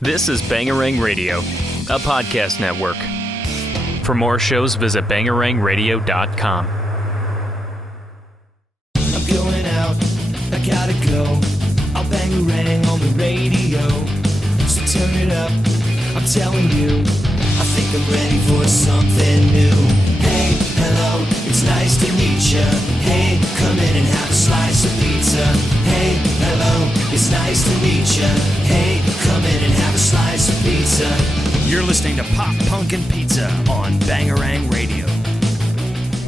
This is Bangarang Radio, a podcast network. For more shows, visit bangarangradio.com. I'm going out, I gotta go. I'll bangarang on the radio. So turn it up, I'm telling you. I think I'm ready for something new. Hey, hello, it's nice to meet ya. Hey, come in and have a slice of pizza. Hey, hello, it's nice to meet ya. Hey, come in and have a slice of pizza. You're listening to Pop Punk and Pizza on Bangarang Radio.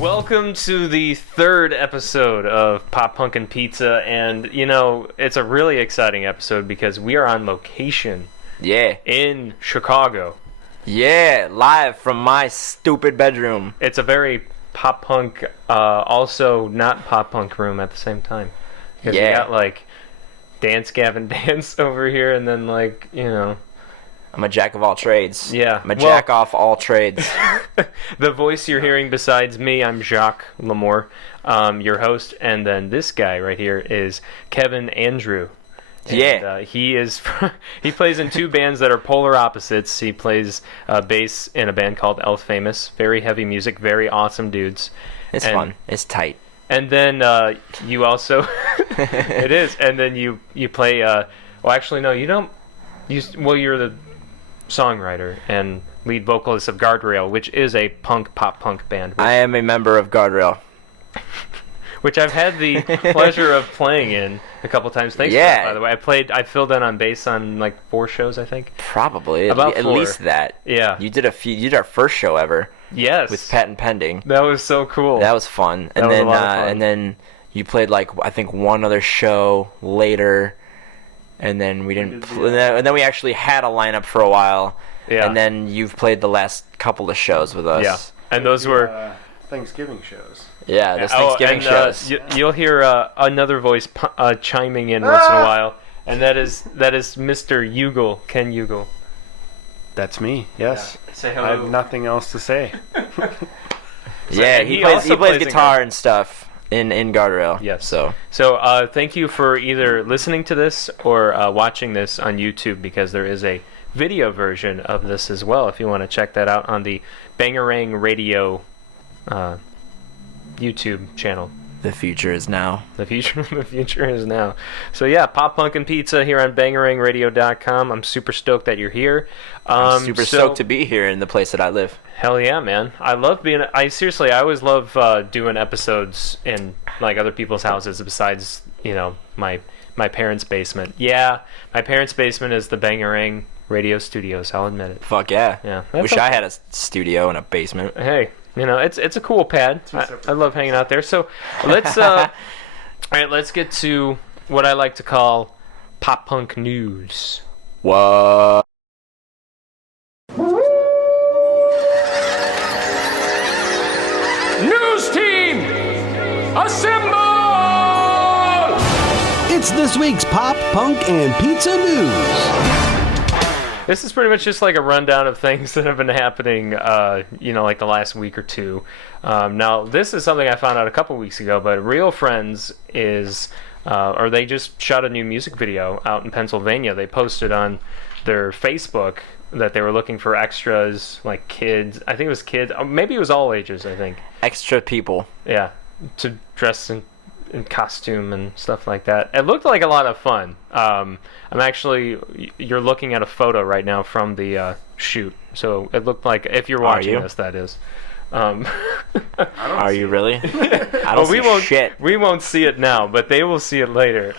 Welcome to the third episode of Pop Punk and Pizza, and you know, it's a really exciting episode because we are on location. Yeah. In Chicago. Yeah, live from my stupid bedroom. It's a very pop punk, also not pop punk room at the same time. Because Yeah. you got like Dance Gavin Dance over here, and then like, you know. I'm a jack of all trades. Yeah. I'm a jack off all trades. The voice you're hearing besides me, I'm Jacques LaMore, your host, and then this guy right here is Kevin Andrew. And, yeah. He plays in two bands that are polar opposites. He plays bass in a band called Famous. Very heavy music, very awesome dudes. It's fun. It's tight. And then you also, it is. And then you play. Well, actually, no, you don't. You're the songwriter and lead vocalist of Guardrail, which is a pop punk band. I am a member of Guardrail. Which I've had the pleasure of playing in a couple times. Thanks for that, by the way. I filled in on bass on like 4 shows, I think. Probably. About at 4. least that. Yeah. You did our first show ever. Yes. With Patent Pending. That was so cool. That was fun. That was a lot of fun. And then you played like I think one other show later, and then we didn't. And then we actually had a lineup for a while. Yeah. And then you've played the last couple of shows with us. Yeah. And those were Thanksgiving shows. Yeah, those Thanksgiving shows. You'll hear another voice chiming in once in a while, and that is Mr. Ugle, Ken Ugle. That's me. Yes. Yeah. Say hello. I have nothing else to say. Yeah, he plays guitar and stuff in Guardrail. Yes. So thank you for either listening to this or watching this on YouTube, because there is a video version of this as well. If you want to check that out on the Bangarang Radio YouTube channel. The future is now. The future is now. So yeah, Pop Punk and Pizza here on bangarangradio.com. I'm super stoked that you're here. I'm super stoked to be here in the place that I live. Hell yeah, man. I love I always love doing episodes in like other people's houses besides, you know, my parents' basement. Yeah, my parents' basement is the Bangarang Radio Studios, I'll admit it. Fuck yeah. Yeah. Wish I had a studio and a basement. Hey, you know, it's a cool pad. I love hanging out there. So let's all right, let's get to what I like to call pop punk news. What? News team, assemble! It's this week's Pop Punk and Pizza News. This is pretty much just like a rundown of things that have been happening, you know, like the last week or two. Now, this is something I found out a couple weeks ago, but Real Friends is, or they just shot a new music video out in Pennsylvania. They posted on their Facebook that they were looking for extras, like kids. I think it was kids. Maybe it was all ages, I think. Extra people. Yeah, to dress in costume and stuff like that. It looked like a lot of fun. You're looking at a photo right now from the shoot, so it looked like, if you're watching this, that is. Are you really? I don't see shit. We won't see it now, but they will see it later.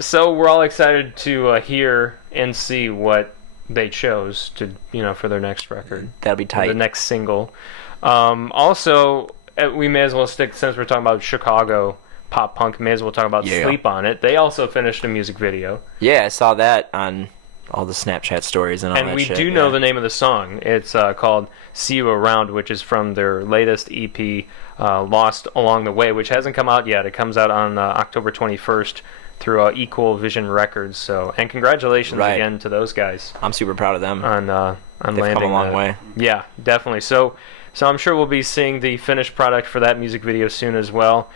So we're all excited to hear and see what they chose to, you know, for their next record. That'll be tight. The next single. Also, we may as well stick, since we're talking about Chicago pop punk, may as well talk about Sleep on It. They also finished a music video. Yeah, I saw that on all the Snapchat stories and all that shit. And we do know the name of the song. It's called See You Around, which is from their latest EP, Lost Along the Way, which hasn't come out yet. It comes out on October 21st through Equal Vision Records. So, and congratulations again to those guys. I'm super proud of them. On They've landing come a long way. Yeah, definitely. So I'm sure we'll be seeing the finished product for that music video soon as well.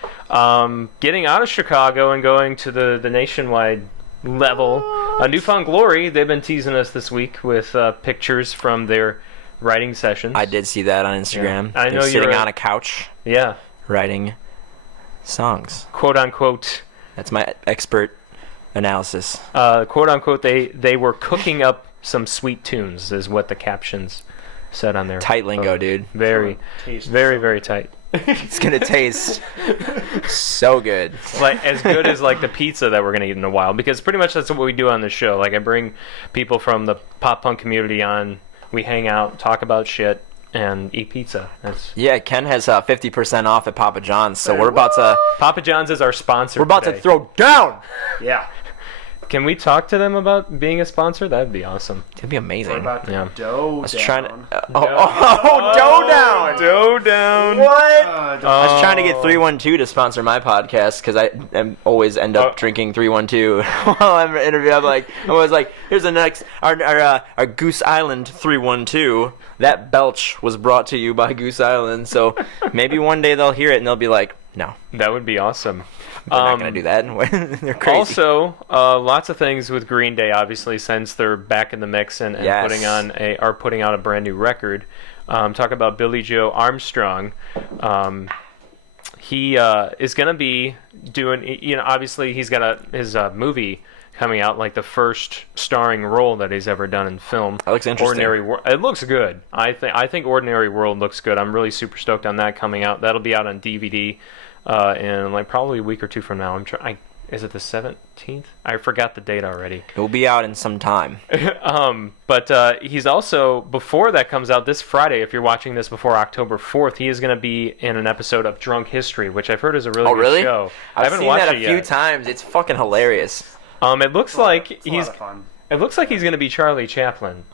Getting out of Chicago and going to the nationwide level. Newfound Glory, they've been teasing us this week with pictures from their writing sessions. I did see that on Instagram. Yeah. I know They're sitting you're on a couch. Yeah. Writing songs. Quote unquote. That's my expert analysis. Quote unquote, they were cooking up some sweet tunes, is what the captions said on there. Tight lingo, dude. Very, very tight. It's gonna taste so good. Like as good as like the pizza that we're gonna eat in a while, because pretty much that's what we do on the show. Like I bring people from the pop punk community on, we hang out, talk about shit, and eat pizza. Yeah, Ken has 50% off at Papa John's, so we're about to. Papa John's is our sponsor. We're about today. to throw down. Yeah. Can we talk to them about being a sponsor? That'd be awesome. It'd be amazing. We're about to Yeah. dough I was down. trying to. Dough down. Dough down. What? I I was trying to get 312 to sponsor my podcast because I always end up drinking 312 while I'm interviewing. I'm always like, here's the next our Goose Island 312. That belch was brought to you by Goose Island. So maybe one day they'll hear it and they'll be like, no, That would be awesome. they're not gonna do that. They're crazy. Also, lots of things with Green Day, obviously, since they're back in the mix and Yes. putting out a brand new record. Talk about Billy Joe Armstrong. He is going to be doing, obviously he's got his movie coming out, like the first starring role that he's ever done in film. That looks interesting. Ordinary World. It looks good. I think Ordinary World looks good. I'm really super stoked on that coming out. That'll be out on DVD in like probably a week or two from now. Is it the 17th? I forgot the date already. It will be out in some time. But he's also, before that comes out this Friday, if you're watching this before October 4th, he is going to be in an episode of Drunk History, which I've heard is a really good show. I haven't seen watched that it a few yet. times. It's fucking hilarious. It looks like It's a lot of fun. It looks like he's going to be Charlie Chaplin.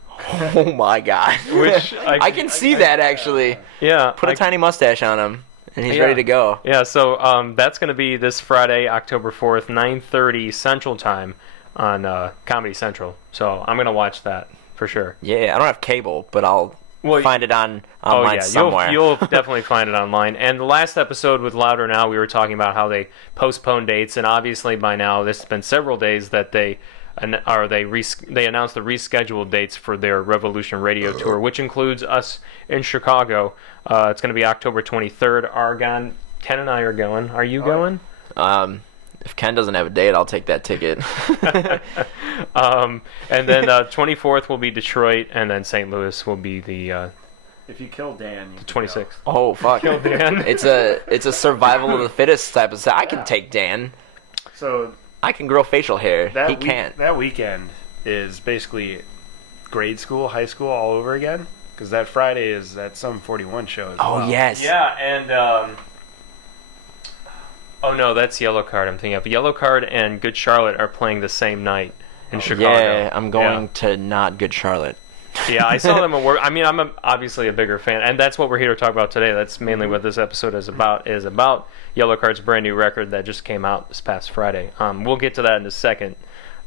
Oh my god. Which I can see that actually. Yeah. Put a tiny mustache on him, and he's ready to go. Yeah, so that's going to be this Friday, October 4th, 9:30 Central Time on Comedy Central. So I'm going to watch that for sure. Yeah, I don't have cable, but I'll find it online somewhere. You'll definitely find it online. And the last episode with Louder Now, we were talking about how they postpone dates, and obviously by now, this has been several days that they announced the rescheduled dates for their Revolution Radio tour, which includes us in Chicago. It's going to be October 23rd. Argonne, Ken and I are going. Are you going? If Ken doesn't have a date, I'll take that ticket. And then 24th will be Detroit, and then St. Louis will be the If you kill Dan, you 26th. Oh fuck! Dan. It's a survival of the fittest type of. I can take Dan. So I can grow facial hair. He can't. That weekend is basically grade school, high school all over again. Because that Friday is that Sum 41 show as well. Yes. Yeah, and oh no, that's Yellowcard. I'm thinking of Yellowcard and Good Charlotte are playing the same night in Chicago. Yeah, I'm going to not Good Charlotte. Yeah, I saw them at work. I mean, I'm obviously a bigger fan, and that's what we're here to talk about today. That's mainly what this episode is about Yellowcard's brand new record that just came out this past Friday. We'll get to that in a second.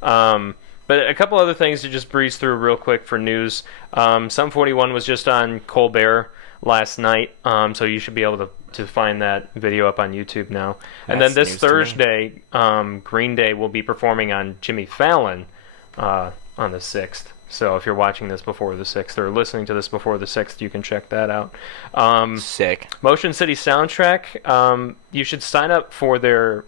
But a couple other things to just breeze through real quick for news. Sum 41 was just on Colbert last night, so you should be able to find that video up on YouTube now. And then this Thursday, Green Day will be performing on Jimmy Fallon on the 6th. So if you're watching this before the 6th or listening to this before the 6th, you can check that out. Sick. Motion City Soundtrack, you should sign up for their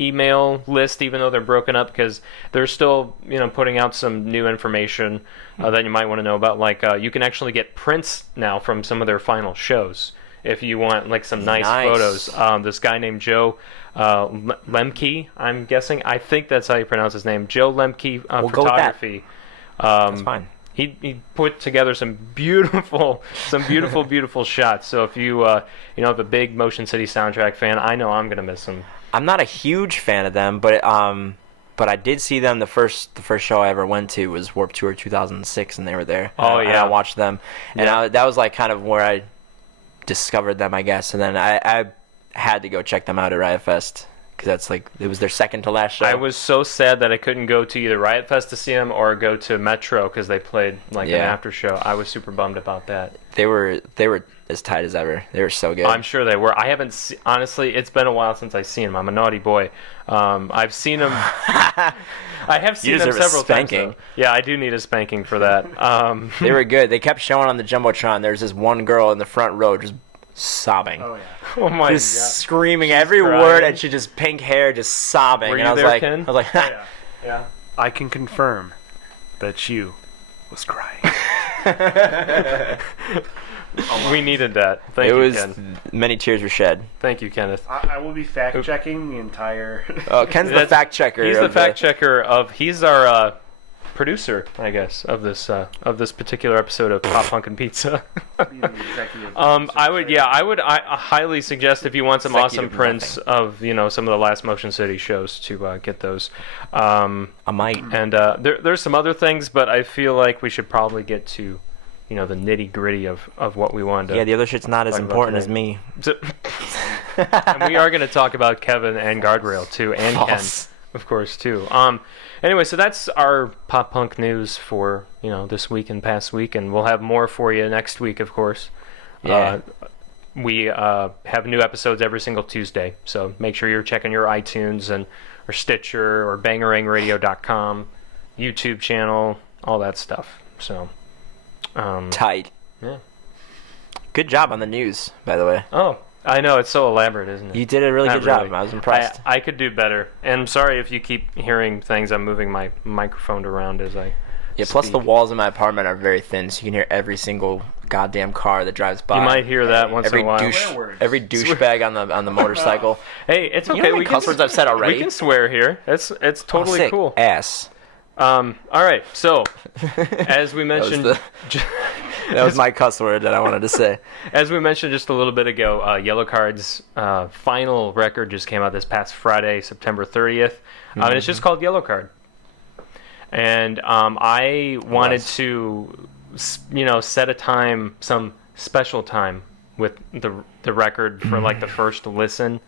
email list, even though they're broken up, because they're still putting out some new information that you might want to know about. Like you can actually get prints now from some of their final shows if you want like some nice photos. This guy named Joe Lemke, I'm guessing, I think that's how you pronounce his name, Joe Lemke Photography. That's fine. He put together some beautiful shots. So if you have a big Motion City Soundtrack fan, I know I'm gonna miss them. I'm not a huge fan of them, but I did see them. The first show I ever went to was Warped Tour 2006, and they were there. Oh and I watched them, and that was like kind of where I discovered them, I guess. And then I had to go check them out at Riot Fest because that's like it was their second to last show. I was so sad that I couldn't go to either Riot Fest to see them or go to Metro because they played like an after show. I was super bummed about that. They were as tight as ever. They were so good. I'm sure they were. I haven't honestly. It's been a while since I've seen them. I'm a naughty boy. I've seen them. I have seen them several times. Though. Yeah, I do need a spanking for that. They were good. They kept showing on the jumbotron. There's this one girl in the front row just sobbing. Oh yeah. Oh my god. Screaming every word, and she just pink hair, just sobbing. Were and you I was there, like, Ken? I was like, Yeah. Yeah. I can confirm that you was crying. We needed that. Thank it you, was Ken. many tears were shed. Thank you, Kenneth. I will be fact checking the entire. Oh, Ken's the fact checker. He's the fact checker of. He's our producer, I guess, of this particular episode of Pop Punk and Pizza. I highly suggest if you want some awesome prints of some of the last Motion City shows to get those. I might. And there's some other things, but I feel like we should probably get to the nitty gritty of what we wanted to. Yeah, the other shit's not as talk about important as today. me. And we are going to talk about Kevin and Guardrail too, and False. Ken, of course, too. Anyway, so that's our pop punk news for this week and past week, and we'll have more for you next week, of course. Yeah. We have new episodes every single Tuesday, so make sure you're checking your iTunes or Stitcher or bangerangradio.com, YouTube channel, all that stuff. So. Tight. Yeah. Good job on the news, by the way. Oh, I know, it's so elaborate, isn't it? You did a really Not good job. really. I was impressed. I could do better. And I'm sorry if you keep hearing things. I'm moving my microphone around as I Plus the speak. walls in my apartment are very thin, so you can hear every single goddamn car that drives by. You might hear that once every in a while. every douchebag on the motorcycle. Hey, it's okay. You know how many we cuss words I've said already? We can swear here. It's totally Sick cool. ass. All right. So, as we mentioned, That was my cuss word that I wanted to say. as we mentioned just a little bit ago, Yellowcard's final record just came out this past Friday, September 30th. And it's just called Yellowcard. And I wanted to, set a time, some special time with the record for like the first listen.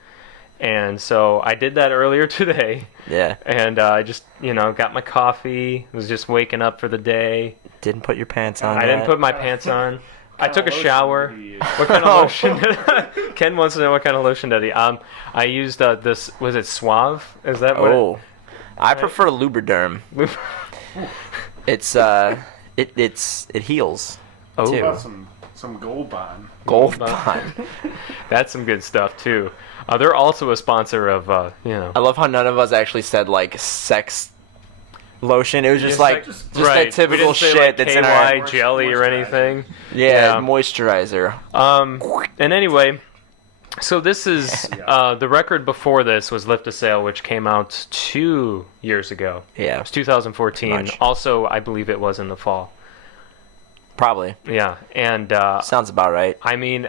And so I did that earlier today. Yeah. And I just, got my coffee, was just waking up for the day. Didn't put your pants on. I didn't put my pants on. I took a shower. What kind of lotion did Ken wants to know what kind of lotion did he? I used this, was it Suave? Is that what Oh. I prefer Lubriderm. It's it heals. Oh. too. About some Gold Bond. Gold Bond. That's some good stuff too. They're also a sponsor of, I love how none of us actually said like sex lotion. It was just like right. that typical We didn't say, shit like, that's KY in our jelly or anything. moisturizer. And anyway, so this is the record before this was Lift a Sail, which came out 2 years ago. Yeah, It was 2014. Much. Also, I believe it was in the fall. probably Yeah, and sounds about right. I mean,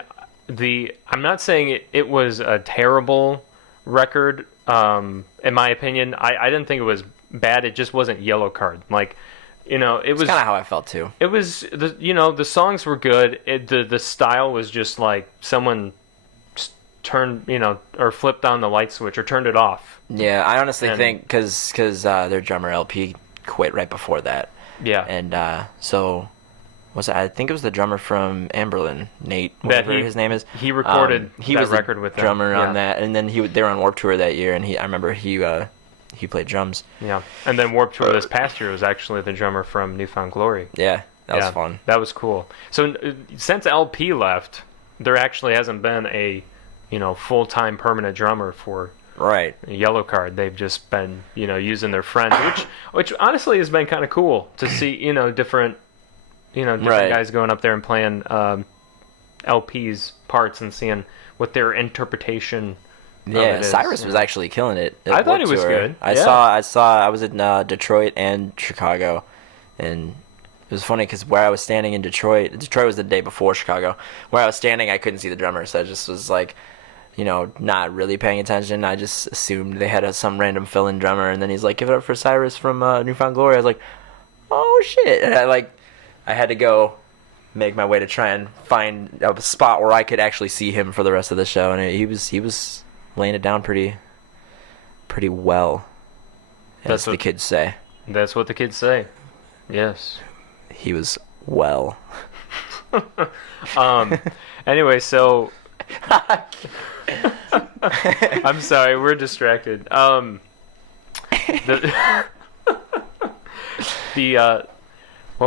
I'm not saying it was a terrible record. In my opinion, I didn't think it was bad. It just wasn't Yellowcard. Like, it was Kind of how I felt too. It was the songs were good. The style was just like someone just turned or flipped on the light switch or turned it off. Yeah, I honestly And- think because their drummer LP quit right before that, Yeah, and so I think it was the drummer from Amberlin, Nate, whatever his name is. he recorded he that was the record with them. drummer Yeah. on that, and then they were on Warped Tour that year, and I remember he played drums. Yeah, and then Warped Tour this past year was actually the drummer from Newfound Glory. Yeah, that was fun. That was cool. So since LP left, there actually hasn't been a full-time permanent drummer for Right. Yellowcard. They've just been using their friends, which honestly has been kind of cool to see different Right. guys going up there and playing LP's parts and seeing what their interpretation of Yeah, it is. Cyrus was actually killing it. at I thought he Warped was Tour. good. I Yeah. saw. I was in Detroit and Chicago, and it was funny because where I was standing in Detroit was the day before Chicago. Where I was standing, I couldn't see the drummer, so I just was like, not really paying attention. I just assumed they had some random fill-in drummer, and then he's like, "Give it up for Cyrus from Newfound Glory." I was like, "Oh shit!" And I had to go make my way to try and find a spot where I could actually see him for the rest of the show, and he was laying it down pretty pretty well, as That's the what- kids say. That's what the kids say. Yes. He was well. Anyway, so I'm sorry, we're distracted. What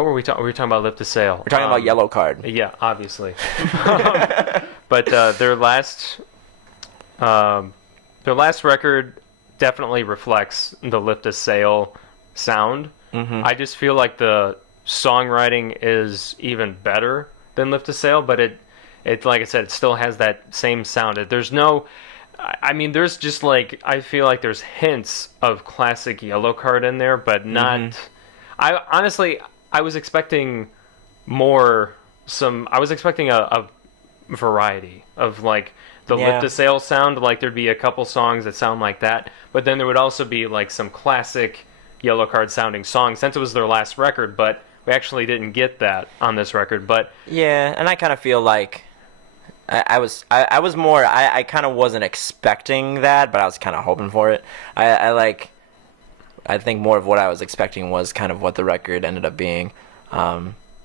were we talking? We were talking about Lift to Sail. We're talking about Yellowcard. Yeah, obviously. But their last record definitely reflects the Lift to Sail sound. Mm-hmm. I just feel like the songwriting is even better than Lift to Sail, but it like I said, it still has that same sound. There's no, I mean, there's just like, I feel like there's hints of classic Yellowcard in there, but not. I honestly, I was expecting more. I was expecting a variety of like the Lift to Sail sound. Like there'd be a couple songs that sound like that, but then there would also be like some classic Yellowcard sounding songs since it was their last record. But we actually didn't get that on this record. But yeah, and I kind of feel like I kind of wasn't expecting that, but I was kind of hoping for it. I think more of what I was expecting was kind of what the record ended up being.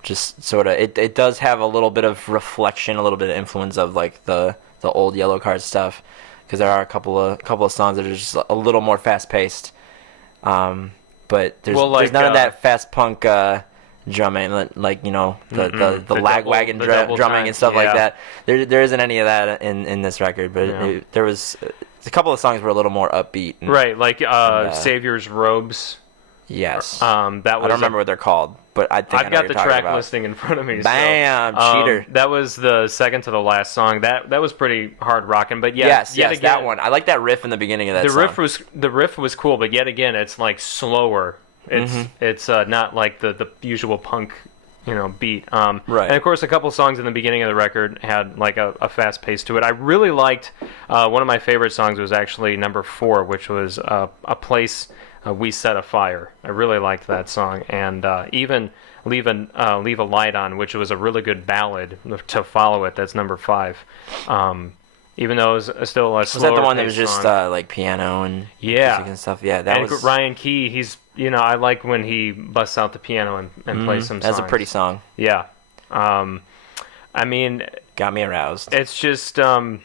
Just sort of, it does have a little bit of reflection, a little bit of influence of like the old Yellowcard stuff, because there are a couple of songs that are just a little more fast paced. But there's none of that fast punk drumming, like you know the lagwagon drumming and stuff like that. There isn't any of that in this record, but there was a couple of songs were a little more upbeat. Right, like Savior's Robes. Yes. That was I don't remember what they're called, but I think I've got the track listing in front of me. Bam, so, cheater. That was the second to the last song. That was pretty hard rocking, but yes, again, that one. I like that riff in the beginning of that song. The riff was cool, but yet again, it's like slower. It's not like the usual punk, beat. Right. And of course, a couple songs in the beginning of the record had like a fast pace to it. I really liked one of my favorite songs was actually number 4, which was A Place We Set Afire. I really liked that song, and even Leave a Light On, which was a really good ballad to follow it. That's number 5. Even though it was still a slower. Was that the one that was paced just song. like piano and music and stuff? Yeah, that was Ryan Key. He's I like when he busts out the piano and plays some songs. That's a pretty song. Yeah. I mean, got me aroused. It's just I'm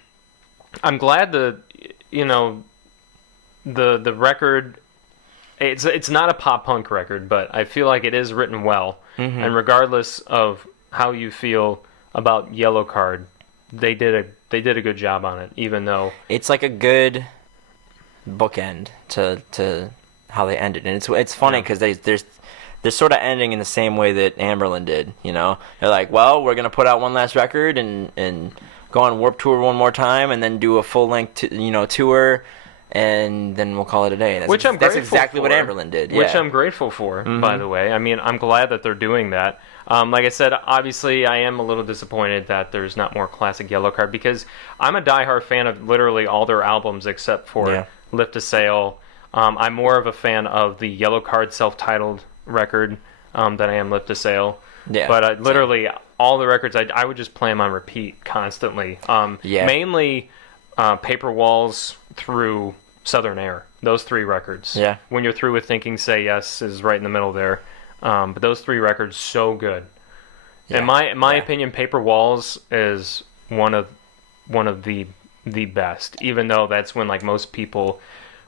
glad the record. It's not a pop punk record, but I feel like it is written well. And regardless of how you feel about Yellowcard, they did a good job on it. Even though it's like a good bookend to how they ended, and it's funny because they're sort of ending in the same way that Amberlin did. They're like, well, we're gonna put out one last record and go on Warped Tour one more time, and then do a full length tour. And then we'll call it a day. That's exactly what Amberlin did. Which I'm grateful for, by the way. I mean, I'm glad that they're doing that. Like I said, obviously, I am a little disappointed that there's not more classic Yellowcard, because I'm a diehard fan of literally all their albums except for Lift to Sail. I'm more of a fan of the Yellowcard self-titled record than I am Lift to Sail. Yeah, but literally, all the records, I would just play them on repeat constantly. Mainly Paper Walls through Southern Air. Those 3 records. Yeah. When you're through with Thinking Say Yes is right in the middle there. But those 3 records, so good. In my opinion, Paper Walls is one of the best. Even though that's when like most people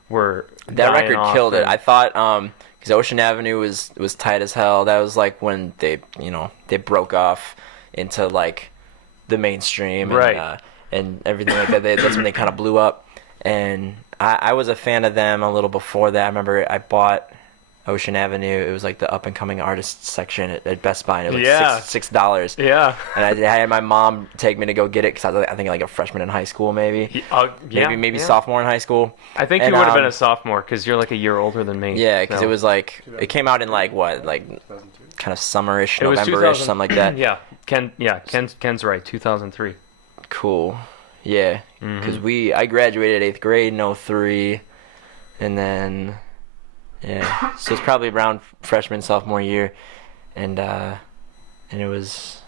were that dying record off killed it. I thought because Ocean Avenue was tight as hell. That was like when they broke off into like the mainstream and everything like that. That's when they kind of blew up. And I was a fan of them a little before that. I remember I bought Ocean Avenue. It was like the up and coming artists section at Best Buy. And it was $6. Yeah. And I had my mom take me to go get it because I think like a freshman in high school, maybe. Maybe sophomore in high school. I think you would have been a sophomore because you're like a year older than me. Yeah, because it was like it came out in like what, like kind of summerish, November-ish, something like that. Yeah. Ken's right. 2003. Cool. Yeah, because I graduated 8th grade in 2003, and then so it's probably around freshman sophomore year, and it was,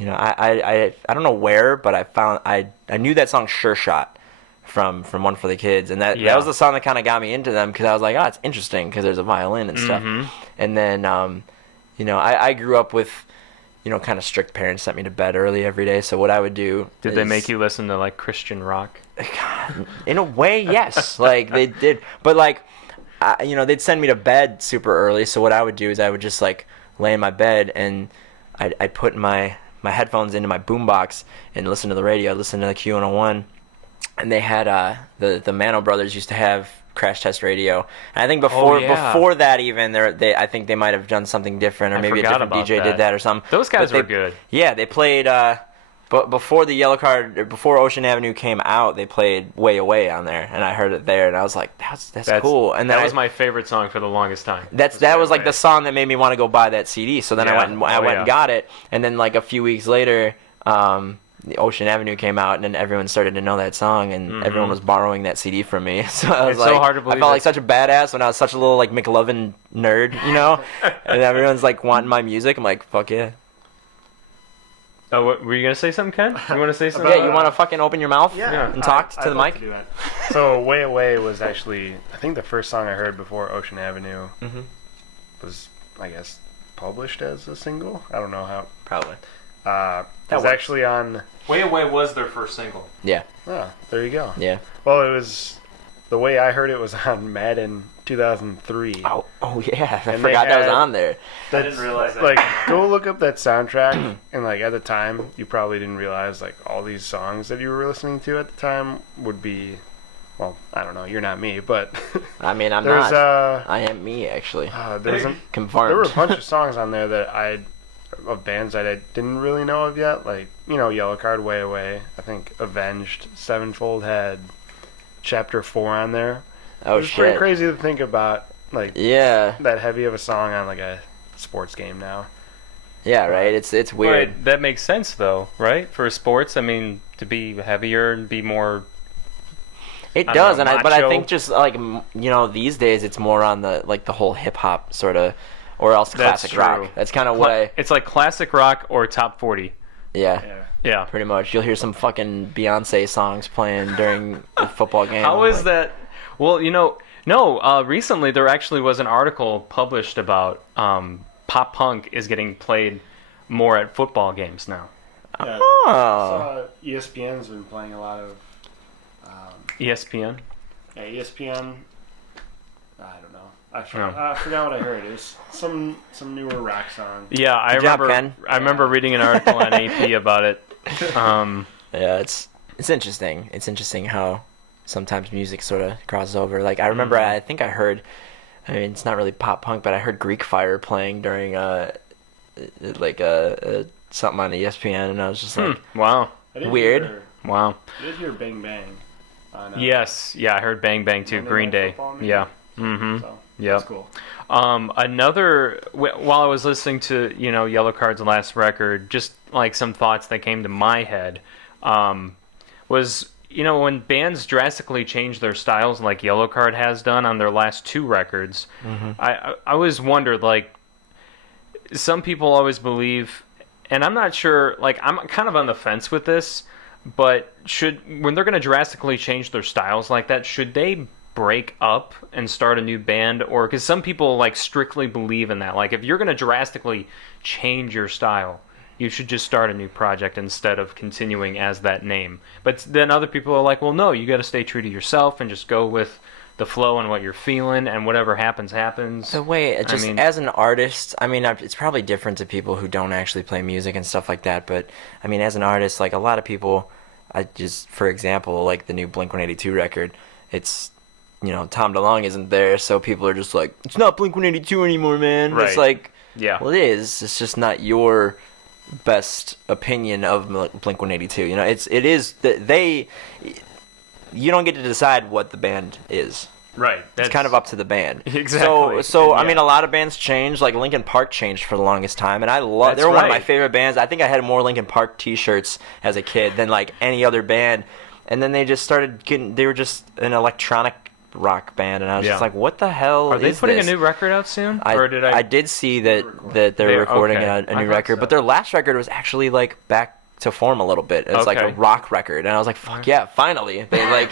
I don't know where, but I knew that song Sure Shot from One for the Kids, and that Yeah. was the song that kind of got me into them, because I was like, oh, it's interesting because there's a violin and stuff. And then I grew up with kind of strict parents, sent me to bed early every day. So what I would do Did they make you listen to like Christian rock? in a way, yes, like they did, but like they'd send me to bed super early. So what I would do is I would just like lay in my bed, and I'd put my headphones into my boombox and listen to the radio, listen to the Q101. And they had the Mano brothers used to have Crash Test Radio, and I think before that even I think they might have done something different, or maybe a different DJ did that or something. Those guys were good. Yeah, they played. But before the Yellowcard, before Ocean Avenue came out, they played Way Away on there, and I heard it there, and I was like, that's cool. And that was my favorite song for the longest time. That was like the song that made me want to go buy that CD. So then I went and got it, and then like a few weeks later, the Ocean Avenue came out, and then everyone started to know that song, and everyone was borrowing that CD from me. So I was It's so hard to I believe felt like such a badass when I was such a little like McLovin nerd, and everyone's like wanting my music. I'm like, fuck yeah. Oh, what, were you gonna say something, Ken? You want to say something? Yeah, you want to fucking open your mouth and talk to the like mic? to do that. So Way Away was actually, I think, the first song I heard before Ocean Avenue was, I guess, published as a single. I don't know how. Probably. It was actually on. Way Away was their first single. Yeah. Oh, there you go. Yeah. Well, it was. The way I heard it was on Madden 2003. Oh yeah, I And forgot they that was had- on there. I didn't realize that. Like, go look up that soundtrack, and like at the time, you probably didn't realize like all these songs that you were listening to at the time would be. Well, I don't know. You're not me, but I mean, I'm there's not. I am me actually. there's Confirmed. there were a bunch of songs on there that of bands that I didn't really know of yet, like Yellowcard, Way Away. I think Avenged, Sevenfold had Chapter 4 on there. Oh It's pretty shit. crazy to think about, like Yeah. that heavy of a song on like a sports game now. Yeah. Right. It's weird. Right, that makes sense though, right? For sports, I mean, to be heavier and be more. It I does, don't know, but I macho. think just like these days it's more on the whole hip hop sort of, or else That's classic true. rock. That's kind of what I. It's like classic rock or top 40. Yeah. Yeah. Pretty much. You'll hear some fucking Beyonce songs playing during a football game. How I'm is like, that? Well, no. Recently there actually was an article published about pop punk is getting played more at football games now. Yeah. Oh. ESPN's been playing a lot of. ESPN. Yeah, ESPN. I don't know. I Oh. forgot what I heard. It was some newer rock song. Yeah, I Good job, remember. Ken. I remember reading an article on AP about it. Yeah, it's interesting. It's interesting how sometimes music sort of crosses over. Like I remember, I think I heard. I mean, it's not really pop punk, but I heard Greek Fire playing during something on ESPN, and I was just like, Wow. Weird. Wow. I did hear Bang Bang. On, Yes. Yeah, I heard Bang Bang too. Monday Green Night Day. Football, maybe? Yeah. Mm-hmm. So, Yep. that's cool. While I was listening to Yellowcard's last record, just like some thoughts that came to my head, was when bands drastically change their styles like Yellowcard has done on their last 2 records, I always wondered, like, some people always believe, and I'm not sure, like, I'm kind of on the fence with this, but when they're going to drastically change their styles like that, should they break up and start a new band? Or because some people like strictly believe in that, like if you're going to drastically change your style, you should just start a new project instead of continuing as that name. But then other people are like, well, no, you got to stay true to yourself and just go with the flow and what you're feeling, and whatever happens. the way as an artist, I mean, it's probably different to people who don't actually play music and stuff like that, but I mean, as an artist, like a lot of people, for example, like the new Blink-182 record, it's Tom DeLonge isn't there, so people are just like, it's not Blink-182 anymore, man. Right. It's like, Yeah. well, it is. It's just not your best opinion of Blink-182. It is that you don't get to decide what the band is. Right. It's kind of up to the band. Exactly. So I Yeah. mean, a lot of bands change. Like Linkin Park changed for the longest time, and I love. That's They were one of my right. favorite bands. I think I had more Linkin Park T-shirts as a kid than like any other band. And then they just started getting. They were just an electronic rock band, and I was Yeah. just like, "What the hell Are they is putting this?" a new record out soon? I Or did I did see that they're recording okay. a I new thought record, so. but their last record was actually like back to form a little bit. It's like a Okay. rock record, and I was like, "Fuck yeah, finally!" They like,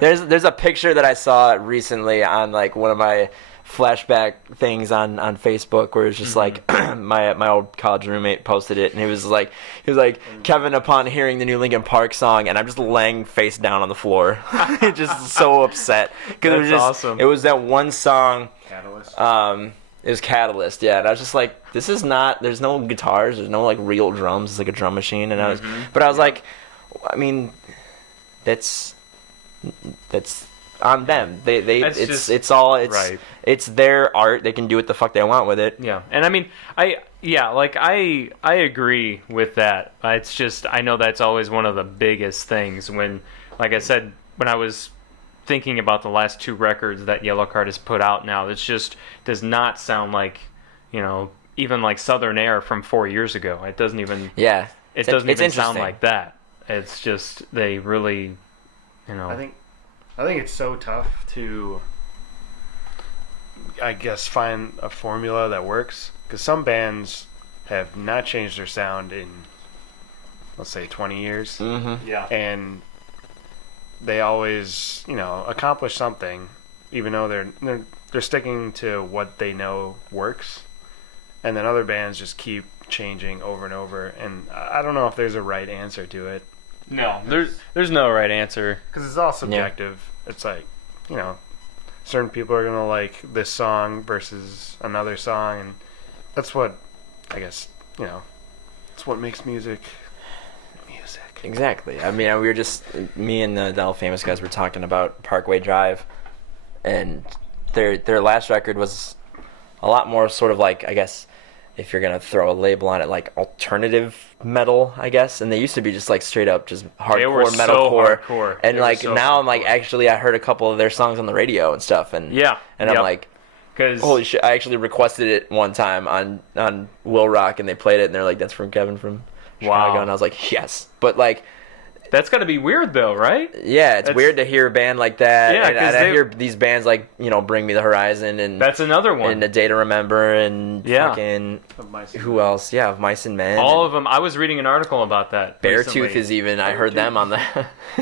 there's a picture that I saw recently on like one of my flashback things on Facebook where it's just like my old college roommate posted it, and he was like Kevin, upon hearing the new Linkin Park song, and I'm just laying face down on the floor, just so upset because it was That's just awesome. it was that one song. Catalyst. It was Catalyst, yeah, and I was just like, this is not. There's no guitars. There's no like real drums. It's like a drum machine, and I was like, I mean, that's on them. That's It's it's their art. They can do what the fuck they want with it. Yeah, and I mean, I agree with that. It's just I know that's always one of the biggest things when, like I said, when I was thinking about the last 2 records that Yellowcard has put out now, it just does not sound like, even like Southern Air from 4 years ago. It doesn't even. Yeah, It doesn't it's even sound interesting. like that. It's just they really, I think it's so tough to, I guess, find a formula that works, because some bands have not changed their sound in, let's say, 20 years, Yeah. and they always, accomplish something, even though they're sticking to what they know works, and then other bands just keep changing over and over, and I don't know if there's a right answer to it, No, there's no right answer. because it's all subjective. It's like, certain people are gonna like this song versus another song, and that's what, I guess, it's what makes music. Exactly. I mean, we were just, me and the All Famous guys were talking about Parkway Drive, and their last record was a lot more sort of like, I guess, if you're gonna throw a label on it, like alternative metal, I guess. And they used to be just like straight up just They were hardcore so metalcore. hardcore. And They were like so now I'm like, hardcore. actually I heard a couple of their songs on the radio and stuff, and Yeah. and I'm Yep. like, Because holy shit! I actually requested it one time on Will Rock, and they played it, and they're like, "That's from Kevin from Chicago," Wow. and I was like, "Yes," but like. that's got to be weird though, right? Yeah, it's That's- weird to hear a band like that. Yeah, and 'cause I they- hear these bands like, Bring Me the Horizon and That's another one. and A Day to Remember and Yeah. fucking who else? Yeah, Mice and Men. All and of them. I was reading an article about that. Beartooth recently. is even. I heard them on the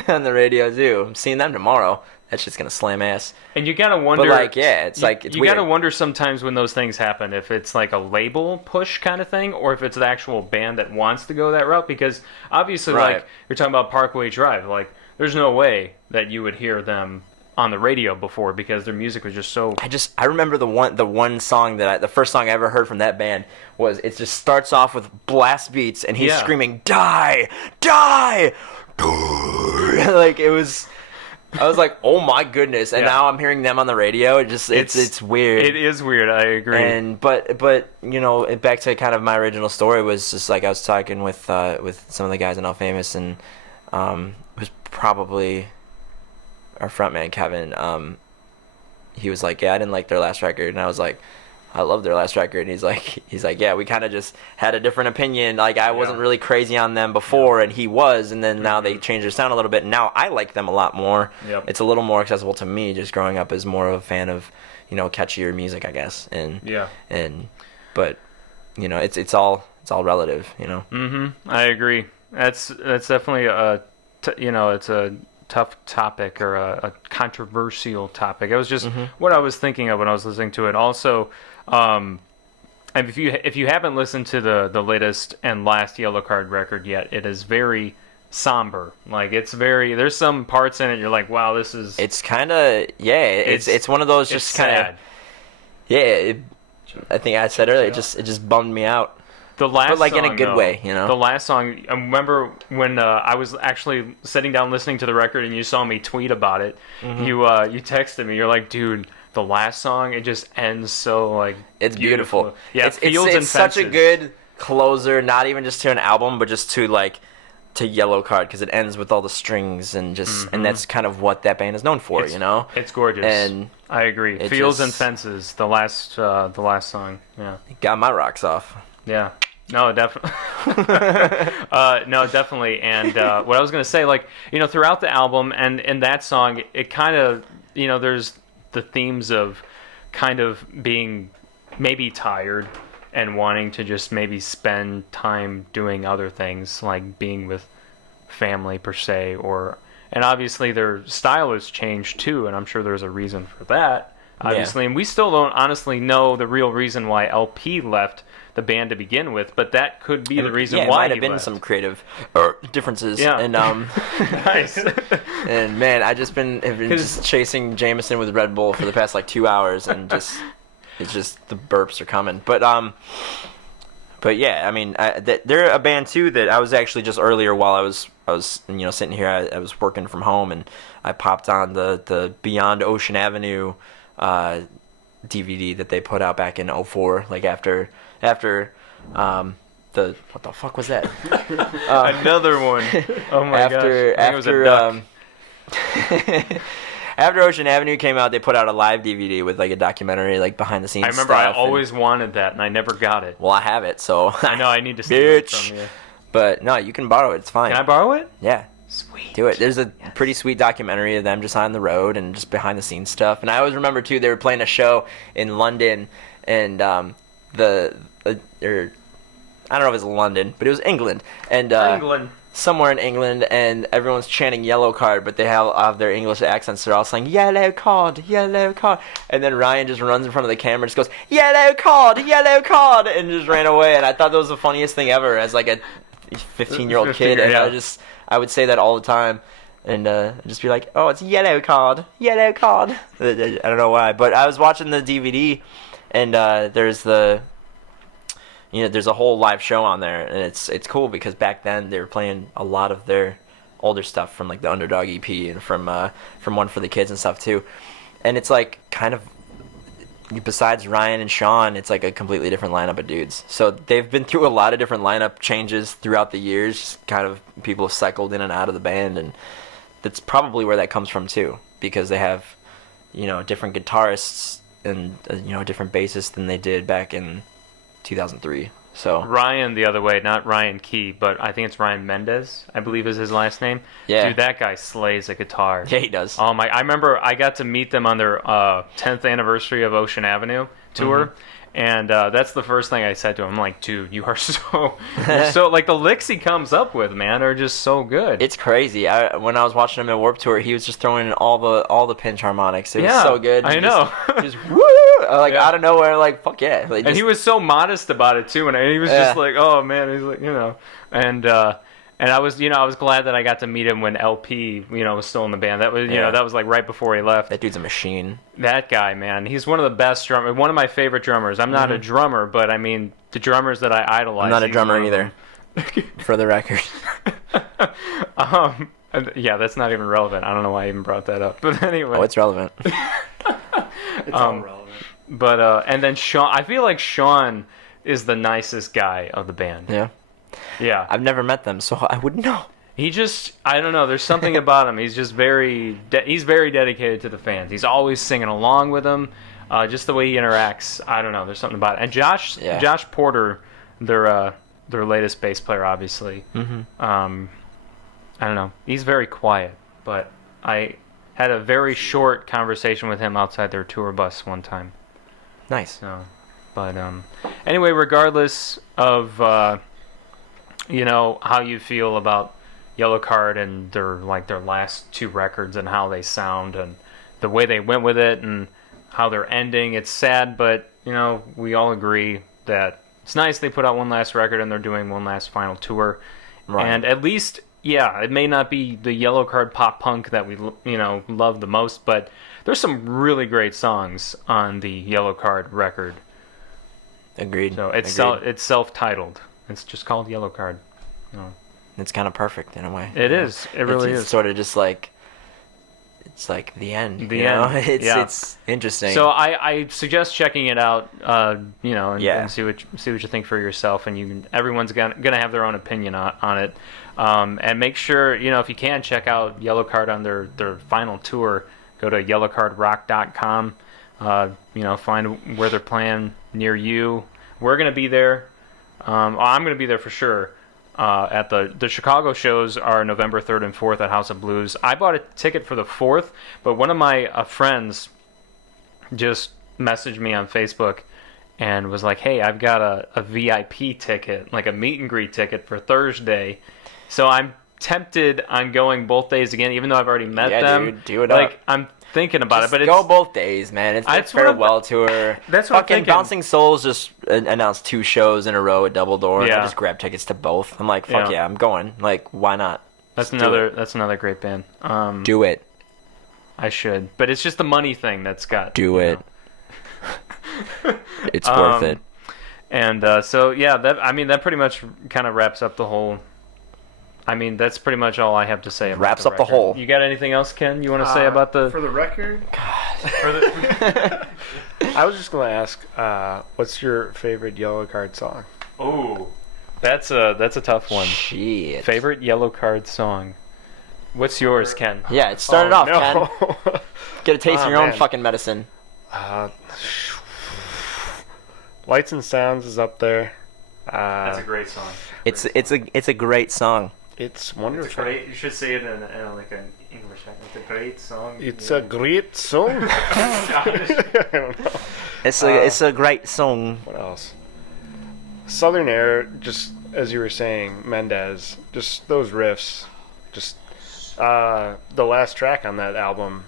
on the radio too. I'm seeing them tomorrow. That shit's gonna slam ass. And you gotta wonder. But like, yeah, it's like it's you weird. gotta wonder sometimes when those things happen if it's like a label push kind of thing, or if it's the actual band that wants to go that route. Because obviously, Right. like you're talking about Parkway Drive, like there's no way that you would hear them on the radio before because their music was just so. I remember the one song the first song I ever heard from that band was, it just starts off with blast beats and he's Yeah. screaming die, die, die. Like it was. I was like, oh my goodness, and Yeah. now I'm hearing them on the radio. It's weird. It is weird. I agree. And but back to kind of my original story was just like I was talking with some of the guys in All Famous, and it was probably our frontman Kevin. He was like, yeah, I didn't like their last record, and I was like, I love their last record. And he's like, yeah, we kind of just had a different opinion. Like I wasn't really crazy on them before, and he was, and then now they changed their sound a little bit. And now I like them a lot more. Yep. It's a little more accessible to me, just growing up as more of a fan of, catchier music, I guess. And Yeah. but it's all relative. I agree. That's definitely it's a tough topic or a controversial topic. It was just what I was thinking of when I was listening to it. Also, and if you haven't listened to the latest and last Yellowcard record yet, it is very somber. Like there's some parts in it you're like, wow, this is. It's kind of It's one of those just it's kind of sad. I think I said earlier, it just bummed me out. The last But, like, in a song, good though, way, The last song, I remember when I was actually sitting down listening to the record and you saw me tweet about it. You texted me. You're like, dude, the last song, it just ends so like It's beautiful. Yeah, it's Fields and such a Fences. good closer, not even just to an album, but just to Yellowcard, because it ends with all the strings and just and that's kind of what that band is known for, It's gorgeous. And I agree. it Fields and just- Fences, the last song. Yeah. it got my rocks off. Yeah. No, definitely. No, definitely. And what I was going to say, throughout the album and in that song, it kind of, there's the themes of kind of being maybe tired and wanting to just maybe spend time doing other things, like being with family per se, and obviously their style has changed too, and I'm sure there's a reason for that, obviously. And we still don't honestly know the real reason why LP left the band to begin with, but that could be the reason why it might have he been left. some creative differences. Yeah. And Nice. and man, I've been just chasing Jameson with Red Bull for the past like 2 hours, and it's just the burps are coming. But yeah, I mean, they're a band too that I was actually just earlier while I was sitting here. I was working from home, and I popped on the Beyond Ocean Avenue DVD that they put out back in 2004, like after the what the fuck was that? Another one. Oh my gosh. I think it was a duck. After Ocean Avenue came out, they put out a live DVD with like a documentary, like behind the scenes. I remember I stuff, always wanted that, and I never got it. Well, I have it, so I know I need to steal it bitch. from you. But no, you can borrow it. It's fine. Can I borrow it? Yeah. Sweet. Do it. There's a pretty sweet documentary of them just on the road and just behind the scenes stuff. And I always remember too, they were playing a show in London, and I don't know if it was London, but it was England, and England. somewhere in England, and everyone's chanting Yellowcard, but they have their English accents. They're all saying Yellowcard, Yellowcard, and then Ryan just runs in front of the camera, and just goes Yellowcard, Yellowcard, and just ran away. And I thought that was the funniest thing ever as like a 15-year-old kid, and I would say that all the time, and just be like, oh, it's Yellowcard, Yellowcard. I don't know why, but I was watching the DVD, and there's a whole live show on there, and it's cool because back then they were playing a lot of their older stuff from like the Underdog EP and from One for the Kids and stuff too, and it's like kind of, besides Ryan and Sean, it's like a completely different lineup of dudes. So they've been through a lot of different lineup changes throughout the years. Just kind of people have cycled in and out of the band, and that's probably where that comes from too, because they have different guitarists and different bassists than they did back in 2003. So Ryan the other way, not Ryan Key, but I think it's Ryan Mendez, I believe is his last name. Yeah. Dude, that guy slays a guitar. yeah, he does. I remember I got to meet them on their 10th anniversary of Ocean Avenue tour, and that's the first thing I said to him. I'm like, dude, you are so like the licks he comes up with, man, are just so good. It's crazy. When I was watching him at Warped Tour, he was just throwing in all the pinch harmonics. It was so good. I know. Just woo! Out of nowhere, like fuck yeah. Like, and he was so modest about it too, and he was just like, oh man, he's like, and I was glad that I got to meet him when LP was still in the band. That was that was like right before he left. That dude's a machine. That guy, man, he's one of the best drummers. One of my favorite drummers. I'm not a drummer, but I mean the drummers that I idolize. I'm not a drummer either. For the record. Yeah, that's not even relevant. I don't know why I even brought that up. But anyway. Oh, it's relevant. It's all relevant. But and then Sean, I feel like Sean is the nicest guy of the band. Yeah. Yeah. I've never met them, so I wouldn't know. He just, I don't know, there's something about him. He's just he's very dedicated to the fans. He's always singing along with them. Just the way he interacts, I don't know, there's something about it. And Josh Porter, their latest bass player, obviously. I don't know, he's very quiet, but I had a very short conversation with him outside their tour bus one time. Nice. So, but anyway, regardless of how you feel about Yellowcard and their last two records and how they sound and the way they went with it and how they're ending, it's sad, but we all agree that it's nice they put out one last record and they're doing one last final tour. Right. And at least, it may not be the Yellowcard pop punk that we love the most, but there's some really great songs on the Yellowcard record. Agreed. So it's self-titled. It's just called Yellowcard. It's kind of perfect in a way. It is. It really is. It's sort of just like, it's like the end. The end. It's interesting. So I suggest checking it out. And see what you think for yourself. And everyone's gonna have their own opinion on it. And make sure if you can check out Yellowcard on their final tour. Go to yellowcardrock.com. Find where they're playing near you. We're gonna be there. I'm gonna be there for sure. At the Chicago shows are November 3rd and 4th at House of Blues. I bought a ticket for the 4th, but one of my friends just messaged me on Facebook and was like, hey, I've got a VIP ticket, like a meet and greet ticket for Thursday. So I'm tempted on going both days again, even though I've already met them. Dude, do it like, up. I'm thinking about Just it, but go it's... both days, man. It's That's a what I'm- farewell tour. That's what I'm Fucking thinking. Bouncing Souls just announced 2 shows in a row at Double Door, and I Yeah. just grabbed tickets to both. I'm like, fuck Yeah. yeah, I'm going. Like, why not? That's Just do another great band. Do it. I should, but it's just the money thing that's got... Do it. It's worth it. And so yeah, that pretty much kind of wraps up the whole. I mean, that's pretty much all I have to say. About Wraps the up the record. whole. You got anything else, Ken? You want to say about the? For the record, I was just gonna ask, what's your favorite Yellowcard song? Oh, that's a tough one. Shit. Favorite Yellowcard song. What's yours, Ken? Yeah, it started off, Ken. Ken. Get a taste Oh, of your own man. fucking medicine. Lights and Sounds is up there. That's a great song. It's a great song. It's It's wonderful. great. You should say it in like an English accent. It's a great song. It's a great song. I don't know. It's a great song. What else? Southern Air, just as you were saying, Mendez, just those riffs, just the last track on that album,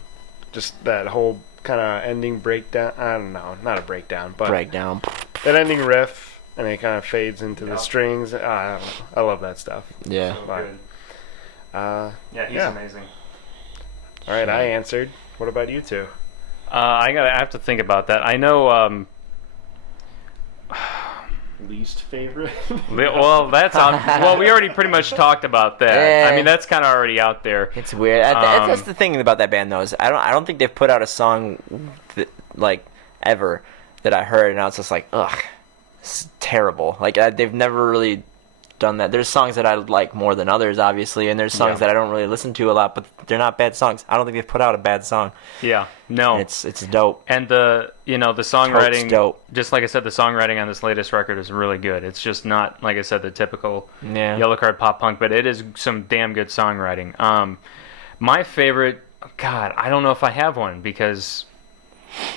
just that whole kind of ending breakdown. I don't know, not a breakdown, but Breakdown. that ending riff, and it kind of fades into the strings. I don't know. I love that stuff. Yeah. So But, good. uh, Yeah, he's yeah. amazing. all right, I answered. What about you two? I have to think about that. I know. Least favorite? Well, that's on. Well, we already pretty much talked about that. Yeah. I mean, that's kind of already out there. It's weird. That's the thing about that band, though. Is I don't think they've put out a song that, like, ever that I heard, and now it's just like, ugh, it's terrible. Like, they've never really done that. There's songs that I like more than others, obviously, and there's songs that I don't really listen to a lot, but they're not bad songs. I don't think they've put out a bad song. Yeah. No. And it's dope. And the songwriting, dope. just like I said, the songwriting on this latest record is really good. It's just not, like I said, the typical Yeah. Yellowcard pop punk, but it is some damn good songwriting. My favorite, God, I don't know if I have one because,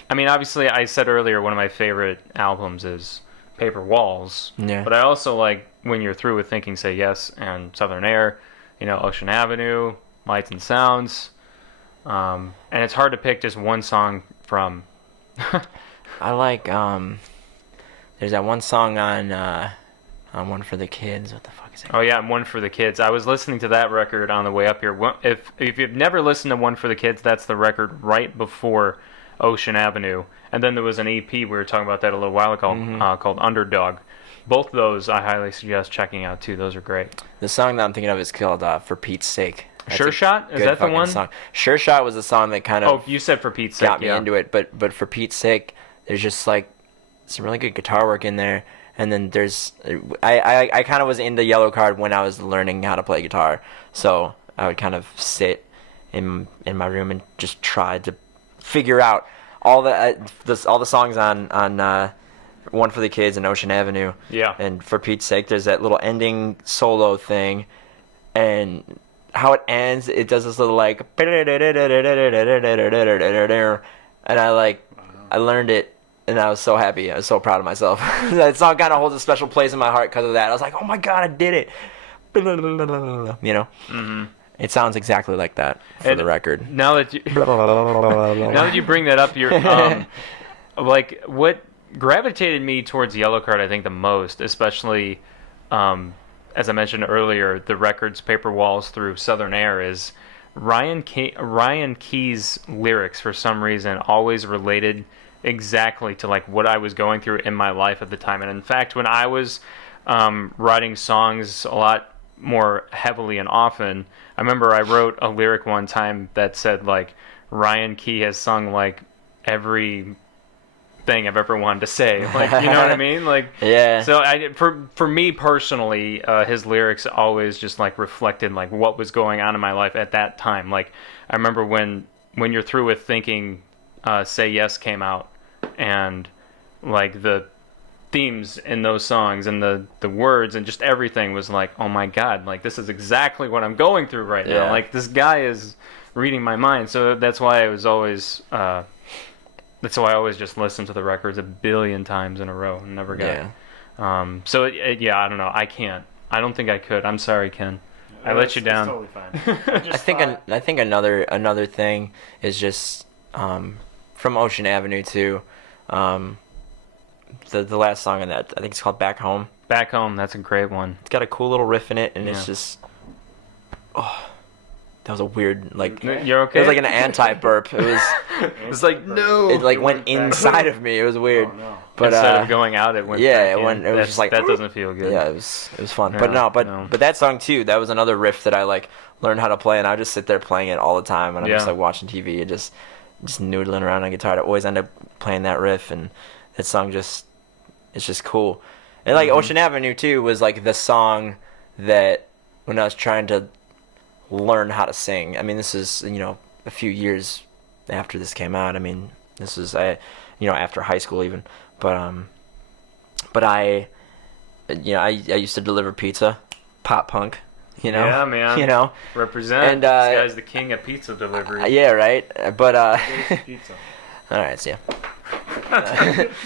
I mean, obviously I said earlier one of my favorite albums is Paper Walls. Yeah. But I also like When You're Through with Thinking, Say Yes, and Southern Air, Ocean Avenue, Lights and Sounds. And it's hard to pick just one song from. I like there's that one song on One for the Kids. What the fuck is it? Oh yeah, One for the Kids. I was listening to that record on the way up here. If you've never listened to One for the Kids, that's the record right before Ocean Avenue. And then there was an EP, we were talking about that a little while ago, called Underdog. Both of those I highly suggest checking out too. Those are great. The song that I'm thinking of is called For Pete's Sake. That's Sure a Shot? Is good that the fucking one? Song. Sure Shot was the song that kind of Oh, you said For Pete's Sake. got me yeah. into it, but For Pete's Sake, there's just like some really good guitar work in there. And then there's I kind of was into Yellowcard when I was learning how to play guitar, so I would kind of sit in my room and just try to figure out all the songs on One for the Kids and Ocean Avenue. Yeah. And For Pete's Sake, there's that little ending solo thing, and how it ends, it does this little like, and I learned it, and I was so happy. I was so proud of myself. That song kind of holds a special place in my heart because of that. I was like, oh my god, I did it. Mm-hmm. It sounds exactly like that for the record. Now that you bring that up, you're like what gravitated me towards Yellowcard, I think the most, especially as I mentioned earlier, the record's Paper Walls through Southern Air, is Ryan Key's lyrics for some reason always related exactly to like what I was going through in my life at the time. And in fact, when I was writing songs a lot more heavily and often, I remember I wrote a lyric one time that said like Ryan Key has sung like every thing I've ever wanted to say, like, you know what I mean? Like, yeah. So for me personally, his lyrics always just like reflected like what was going on in my life at that time. Like, I remember when You're Through with Thinking, Say Yes came out, and like the themes in those songs and the words and just everything was like, oh my god, like this is exactly what I'm going through right now. Like this guy is reading my mind. So that's why I was always that's why I always just listen to the records a billion times in a row and never got it. So yeah, I don't know. I can't. I don't think I could. I'm sorry, Ken. I let you down. It's totally fine. I think another thing is just from Ocean Avenue too. The last song in that, I think it's called Back Home. Back Home, that's a great one. It's got a cool little riff in it, and it's just, that was a weird, like, You're okay? it was like an anti-burp. It was like, no. It like went inside of me. It was weird. Oh, no. But instead of going out, it went back in. It was just like, that doesn't feel good. yeah, it was fun. Yeah, But that song too, that was another riff that I like learned how to play, and I would just sit there playing it all the time, and I'm just like watching TV and just noodling around on guitar. I always end up playing that riff, and that song it's just cool. And like Ocean Avenue too was like the song that when I was trying to learn how to sing. I mean, this is, a few years after this came out. I mean, this is after high school even. But I used to deliver pizza, pop punk. Yeah, man. Represent. And this guy's the king of pizza delivery. Yeah, right. But Pizza. all right, see ya.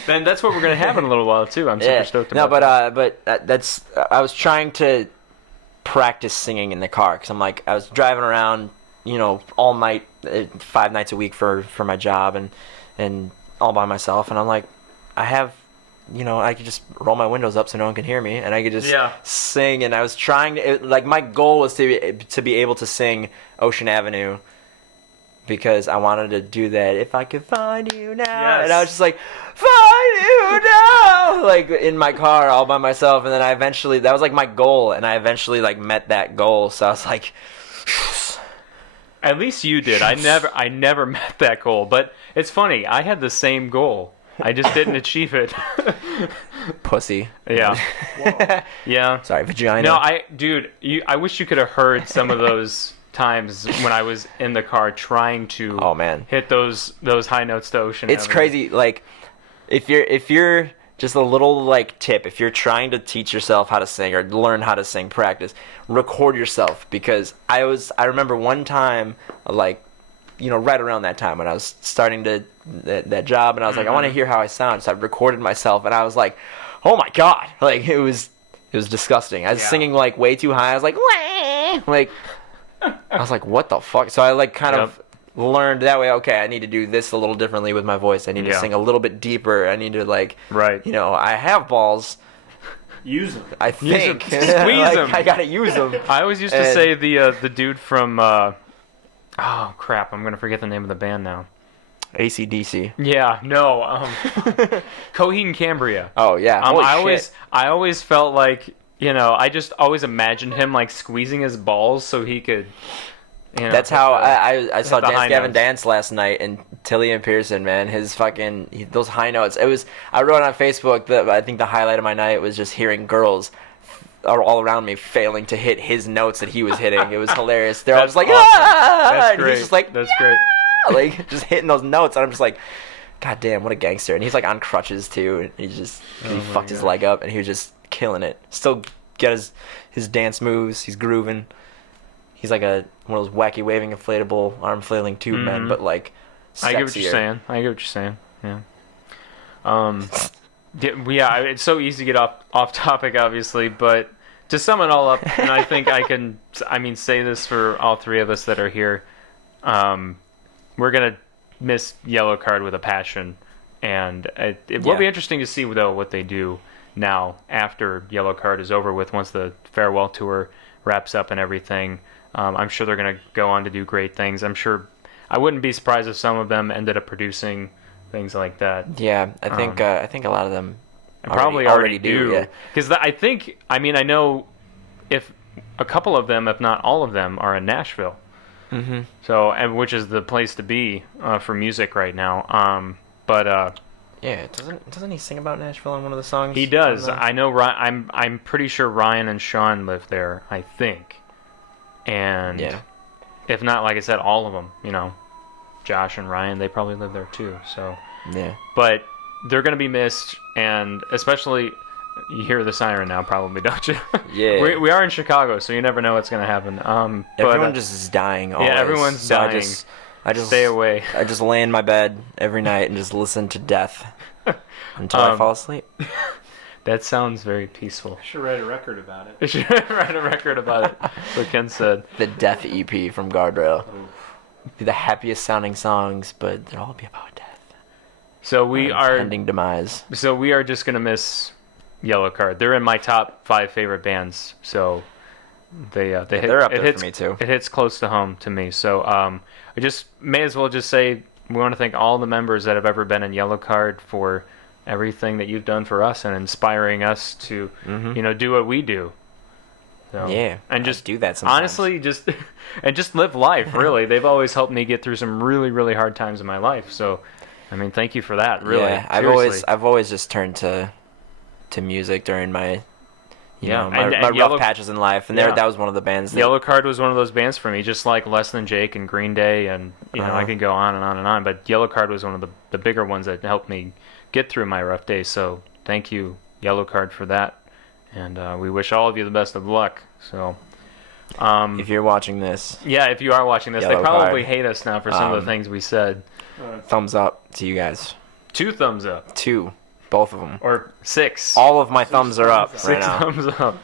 Then that's what we're gonna have in a little while too. I'm super stoked about. No, but that's I was trying to practice singing in the car because I was driving around, all night, 5 nights a week for my job and all by myself, and I'm like, I have, I could just roll my windows up so no one can hear me, and I could just sing. And I was trying to, my goal was to be able to sing Ocean Avenue, because I wanted to do that. If I could find you now. Yes. And I was just like, find you now, like in my car all by myself. And then that was like my goal, and I eventually like met that goal. So I was like, at least you did. I never met that goal. But it's funny. I had the same goal. I just didn't achieve it. Pussy. Yeah. Yeah. Sorry, vagina. No, I wish you could have heard some of those times when I was in the car trying to hit those high notes to Ocean It's Avenue. crazy. Like, if you're just a little like tip, if you're trying to teach yourself how to sing or learn how to sing, practice, record yourself. Because I remember one time, like, right around that time when I was starting that job, and I was like, I want to hear how I sound. So I recorded myself, and I was like, oh my god, like it was disgusting. I was singing like way too high. I was like, wah! Like, I was like, what the fuck? So I like kind of learned that way. Okay, I need to do this a little differently with my voice. I need to sing a little bit deeper. I need to I have balls. Use them. I think. Squeeze them. I gotta use them. I always used to say the dude from oh crap, I'm gonna forget the name of the band now. AC/DC. Yeah, no, Coheed and Cambria. Oh yeah. I always felt like, I just always imagined him like squeezing his balls so he could. That's how I saw Dance Gavin Dance last night, and Tilly and Pearson, man, those high notes. I wrote on Facebook that I think the highlight of my night was just hearing girls all around me failing to hit his notes that he was hitting. It was hilarious. They're all just like, awesome. ah! That's and great. he's just like, that's great. Like just hitting those notes, and I'm just like, god damn, what a gangster. And he's like on crutches too, and he fucked his leg up, and he was just killing it. Still get his dance moves. He's grooving. He's like one of those wacky waving inflatable arm flailing tube men, but like sexier. I get what you're saying. Yeah. It's so easy to get off topic, obviously, but to sum it all up, and I think I can say this for all three of us that are here, we're gonna miss Yellowcard with a passion, and it will be interesting to see though what they do now after Yellowcard is over with, once the farewell tour wraps up and everything. I'm sure they're going to go on to do great things. I wouldn't be surprised if some of them ended up producing things like that. Yeah, I think a lot of them probably already do. Because I know if a couple of them, if not all of them, are in Nashville. Mm-hmm. So, which is the place to be for music right now. Yeah, doesn't he sing about Nashville on one of the songs? He does. I know. I'm pretty sure Ryan and Sean live there, I think. And if not, like I said, all of them, Josh and Ryan, they probably live there too. So but they're gonna be missed, and especially you hear the siren now, probably, don't you? Yeah. we are in Chicago, so you never know what's gonna happen. Everyone just is dying. Always. Yeah, everyone's dying. I just stay away. I just lay in my bed every night and just listen to death until I fall asleep. That sounds very peaceful. I should write a record about it. I should write a record about it. What Ken said. The Death EP from Guardrail. Be the happiest sounding songs, but they'll all be about death. So we are ending demise. So we are just gonna miss Yellowcard. They're in my top 5 favorite bands. So they're up there for me too. It hits close to home to me. So I just may as well just say we want to thank all the members that have ever been in Yellowcard for everything that you've done for us and inspiring us to do what we do. So, Yeah, and just do that sometimes. Honestly, just live life. Really, they've always helped me get through some really, really hard times in my life. So, I mean, thank you for that. Really, yeah, I've always just turned to music during my my rough patches in life, and that was one of the bands. Yellowcard was one of those bands for me, just like Less Than Jake and Green Day, and I can go on and on and on. But Yellowcard was one of the bigger ones that helped me get through my rough days. So thank you, Yellowcard, for that, and we wish all of you the best of luck. So if you're watching this, if you are watching this, Yellowcard, they probably hate us now for some of the things we said. Thumbs up to you guys. 2 thumbs up. 2, both of them, or 6. All of my thumbs are up. 6 right now. thumbs up.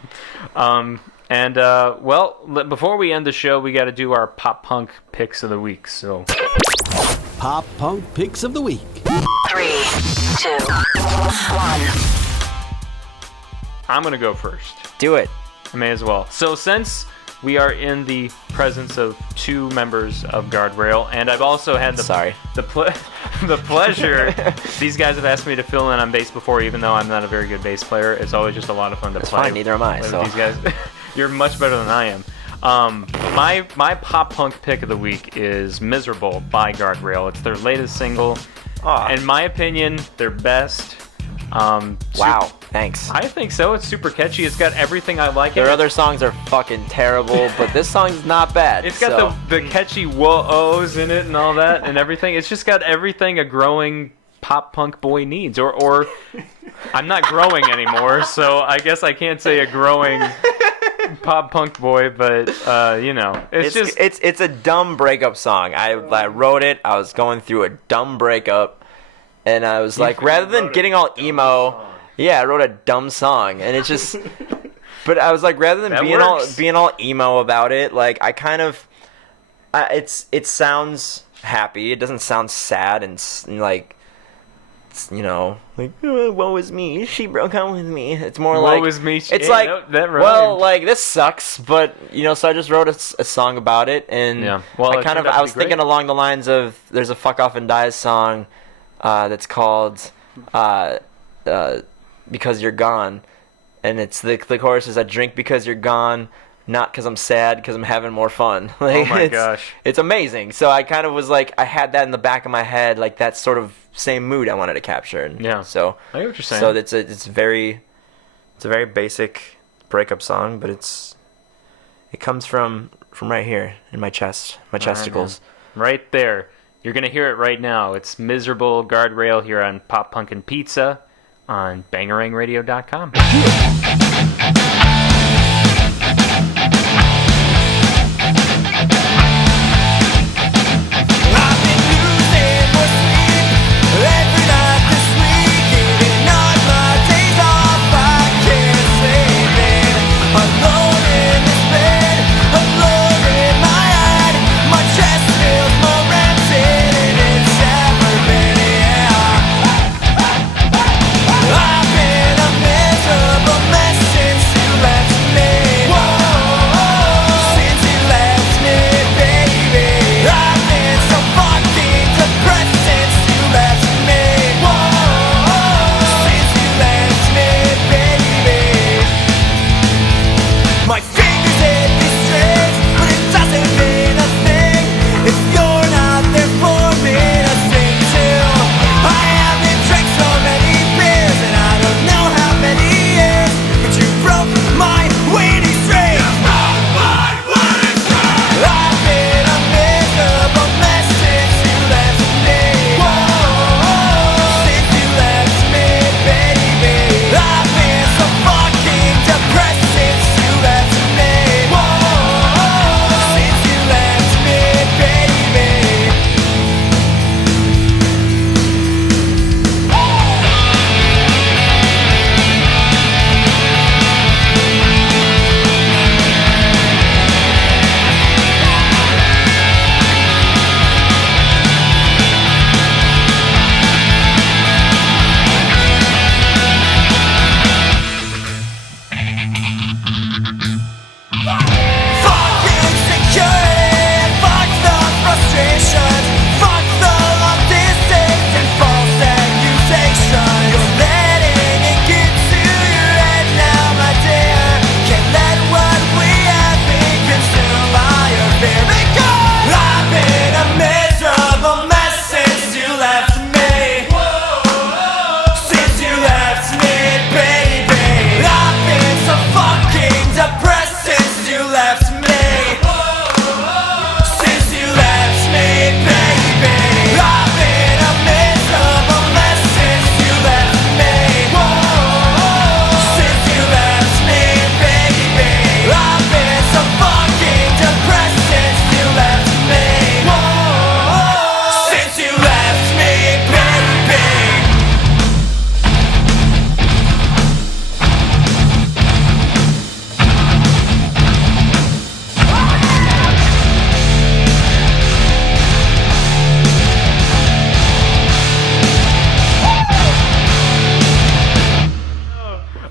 Before we end the show, we got to do our pop punk picks of the week. So, Pop Punk Picks of the Week. 3, 2, 1. I'm going to go first. Do it. I may as well. So since we are in the presence of 2 members of Guardrail, and I've also had the pleasure. These guys have asked me to fill in on bass before, even though I'm not a very good bass player. It's always just a lot of fun to play. Fine, neither am I. So these guys, you're much better than I am. My pop punk pick of the week is "Miserable" by Guardrail. It's their latest single. In my opinion, their best. Wow, thanks. I think so. It's super catchy. It's got everything I like. Their other songs are fucking terrible, but this song's not bad. It's got the catchy whoa-ohs in it and all that and everything. It's just got everything a growing pop punk boy needs. Or I'm not growing anymore, so I guess I can't say a growing pop punk boy, but it's a dumb breakup song. I wrote it. I was going through a dumb breakup. And I was like, rather than getting all emo, I wrote a dumb song, and it's just. But I was like, rather than being all emo about it, like I kind of, it sounds happy. It doesn't sound sad and like, woe is me. She broke up with me. It's more like woe is me. It's like like this sucks, but so I just wrote a song about it, and I was thinking along the lines of there's a Fuck Off and Dies song. That's called Because You're Gone, and it's the chorus is I drink because you're gone, not because I'm sad, because I'm having more fun. Like, oh my gosh, it's amazing. So I kind of was like, I had that in the back of my head, like that sort of same mood I wanted to capture. And so I know what you're saying. So it's a very basic breakup song, but it comes from right here in my chest, my chesticles, right there. You're going to hear it right now. It's Miserable Guardrail here on Pop Punk and Pizza on bangarangradio.com. I've been a miserable man.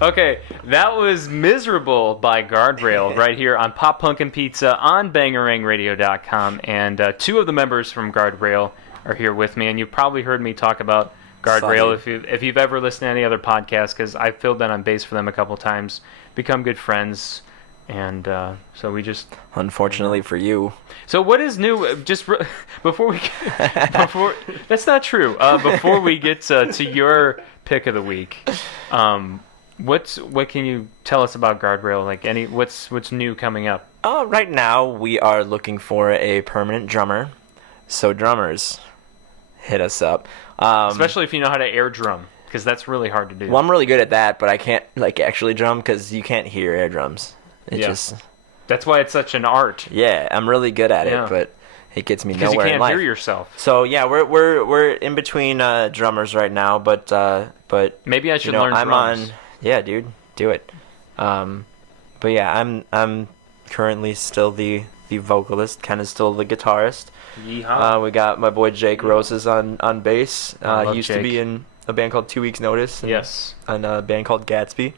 Okay, that was Miserable by Guardrail right here on Pop Punk and Pizza on bangarangradio.com. And two of the members from Guardrail are here with me. And you've probably heard me talk about Guardrail if you've ever listened to any other podcast, because I've filled in on bass for them a couple times, become good friends. And so we just... Unfortunately for you. So what is new? Before we... That's not true. Before we get to your pick of the week, what can you tell us about Guardrail? Like what's new coming up? Right now we are looking for a permanent drummer. So drummers, hit us up. Especially if you know how to air drum, because that's really hard to do. Well, I'm really good at that, but I can't actually drum because you can't hear air drums. That's why it's such an art. Yeah, I'm really good at it, but it gets me nowhere in life. Because you can't hear yourself. So yeah, we're in between drummers right now, but maybe I should learn drums. Yeah, dude, do it. But yeah, I'm currently still the vocalist, kind of still the guitarist. Yeehaw. We got my boy Jake Roses on bass. He used to be in a band called 2 Weeks Notice. Yes. And a band called Gatsby.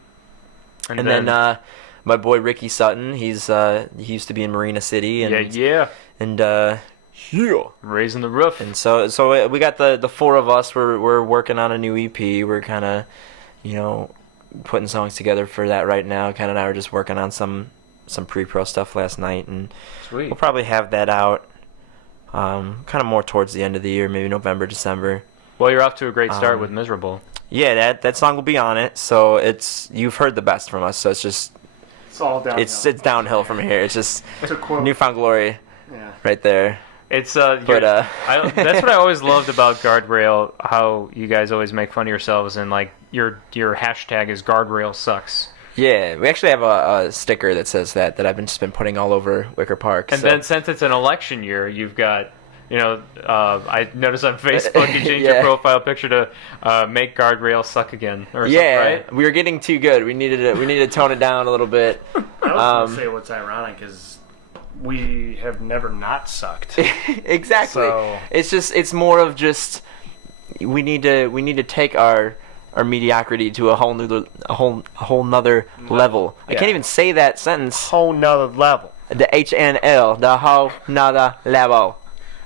And then my boy Ricky Sutton, he used to be in Marina City. And, And raising the roof. And so we got the four of us. We're working on a new EP. We're kind of, putting songs together for that right now. Ken and I were just working on some pre-pro stuff last night, and Sweet. We'll probably have that out kind of more towards the end of the year, maybe November, December. Well, you're off to a great start with Miserable. Yeah, that song will be on it. So you've heard the best from us. So it's all downhill. It's downhill from here. It's just To quote, newfound glory, right there. It's that's what I always loved about Guardrail. How you guys always make fun of yourselves, and like your hashtag is Guardrail sucks. Yeah, we actually have a sticker that says that I've just been putting all over Wicker Park. And then since it's an election year, you've got, I noticed on Facebook you changed your profile picture to make Guardrail suck again. Or something, right? We were getting too good. We needed to tone it down a little bit. I was going to say what's ironic is we have never not sucked. Exactly. So. It's more of just we need to take our mediocrity to a whole nother level. I can't even say that sentence. Whole nother level. The HNL, the whole nother level.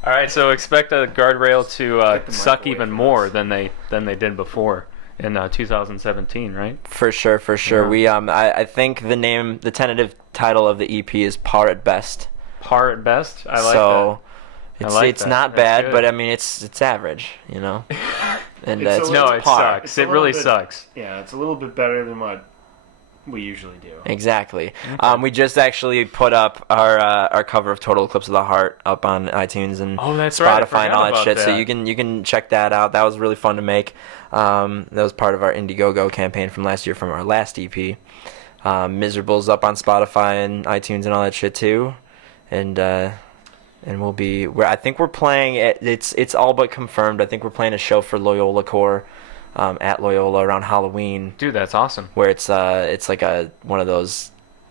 All right, so expect a Guardrail to suck even more than they did before in 2017, right? For sure. Yeah. We I think the tentative title of the EP is Par at Best. Par at Best? I like so that. It's not bad, but I mean it's average, And it sucks. It really sucks. Yeah, it's a little bit better than what we usually do. Exactly. Okay. We just actually put up our cover of Total Eclipse of the Heart up on iTunes and Spotify and all that shit. So you can check that out. That was really fun to make. That was part of our Indiegogo campaign from last year, from our last EP. Miserable's up on Spotify and iTunes and all that shit too. And we'll be. I think we're playing. It's all but confirmed. I think we're playing a show for Loyola Core, at Loyola around Halloween. Dude, that's awesome. Where it's like one of those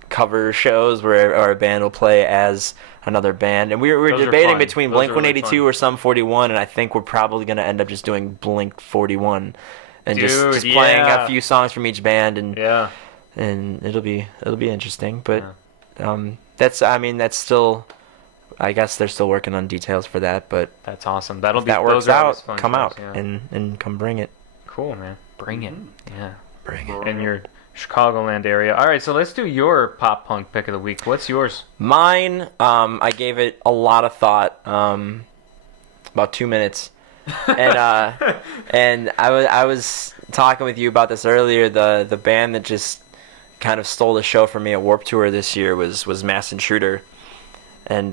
cover shows where our band will play as another band, and we were debating between Blink 182 or Sum 41, and I think we're probably gonna end up just doing Blink 41, and just playing a few songs from each band, and it'll be interesting, but. That's still. I guess they're still working on details for that, but that's awesome. If that works out, come out and come bring it. Cool, man. Bring it. Yeah. Bring it. In your Chicagoland area. All right, so let's do your pop punk pick of the week. What's yours? Mine. I gave it a lot of thought. About 2 minutes, and and I was talking with you about this earlier. The band that just kind of stole the show for me at Warped Tour this year was Mass Intruder, and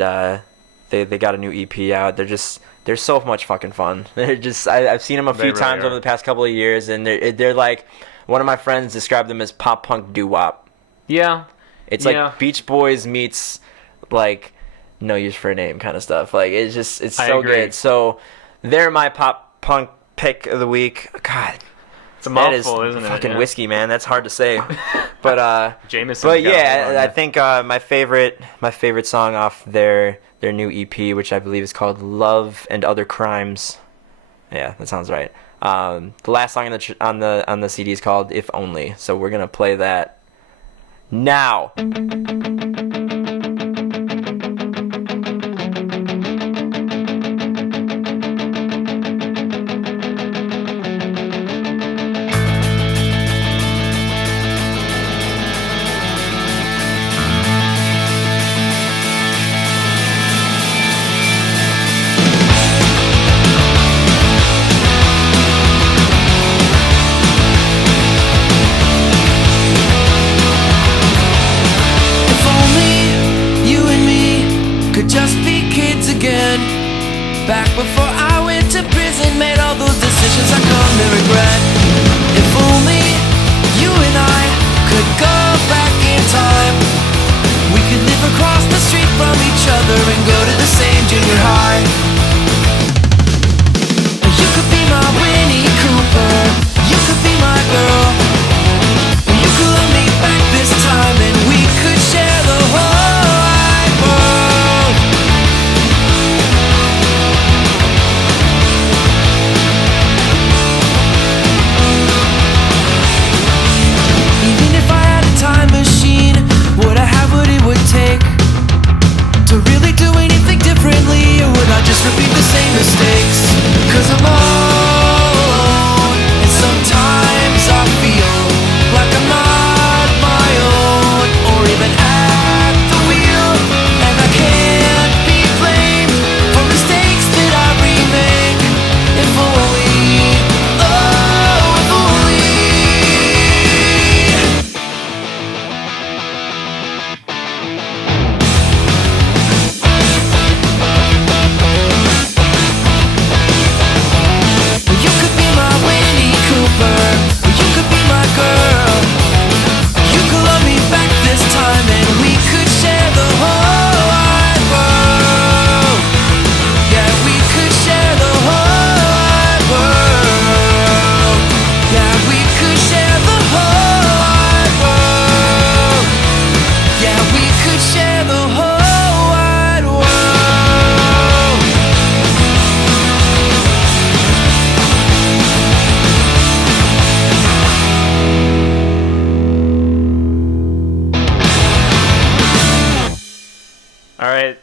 they got a new EP out. They're so much fucking fun. They're just I've seen them a few times over the past couple of years, and they're like, one of my friends described them as pop punk doo-wop. Yeah, it's like Beach Boys meets like No Use for a Name kind of stuff. Like it's so good. So they're my pop punk pick of the week. God. It's a mouthful, isn't it? Fucking whiskey, man. That's hard to say. But Jameson. But yeah, I think my favorite song off their new EP, which I believe is called Love and Other Crimes. Yeah, that sounds right. The last song on the CD is called "If Only," so we're gonna play that now. Just be kids again. Back before I went to prison, made all those decisions I come to regret. If only you and I could go back in time, we could live across the street from each other and go to the same junior high. You could be my Winnie Cooper, you could be my girl. You could love me back this time and we could share the whole wide world. Would I have what it would take to really do anything differently, or would I just repeat the same mistakes? 'Cause I'm all alone, and sometimes I feel like I'm not my own, or even at the wheel, and I can't be blamed for mistakes that I remake. If only, oh, if only.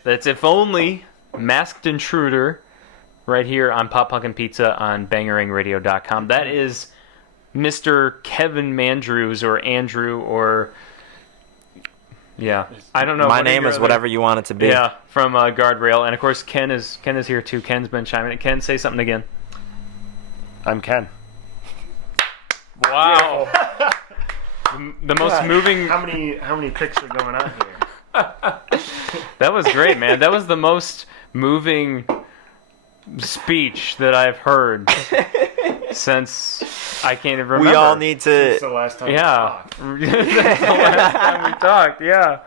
That's If Only, Masked Intruder, right here on Pop Punk and Pizza on bangarangradio.com. That is Mr. Kevin Mandrews, or Andrew, or... Yeah, I don't know. My name is whatever you want it to be. Yeah, from Guardrail. And, of course, Ken is here, too. Ken's been chiming in. Ken, say something again. I'm Ken. Wow. The most moving... How many picks are going on here? That was great, man. That was the most moving speech that I've heard since I can't even remember. We all need to... It's the last time we talked. That's the last time we talked, yeah.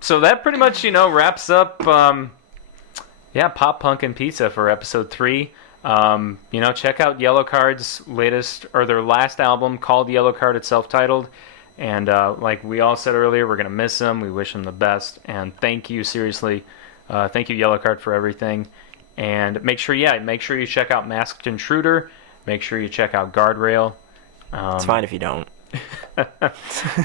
So that pretty much, wraps up, Pop Punk and Pizza for episode 3. Check out Yellowcard's their last album called Yellowcard. It's self-titled. And like we all said earlier, we're going to miss them. We wish them the best. And thank you, seriously. Thank you, Yellowcard, for everything. And make sure you check out Masked Intruder. Make sure you check out Guardrail. It's fine if you don't.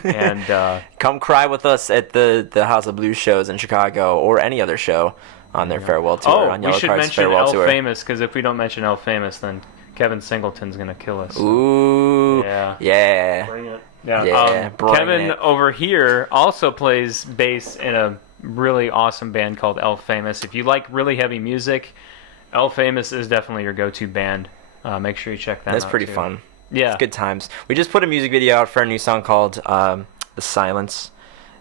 And come cry with us at the House of Blues shows in Chicago, or any other show on their farewell tour. On we should Yellowcard's mention farewell El tour. Famous, because if we don't mention El Famous, then Kevin Singleton's going to kill us. Ooh. Yeah. Bring it. Yeah, bring Kevin it. over here also plays bass in a really awesome band called El Famous. If you like really heavy music, El Famous is definitely your go-to band. Make sure you check that out. That's pretty too. fun. Yeah. It's good times. We just put a music video out for a new song called The Silence.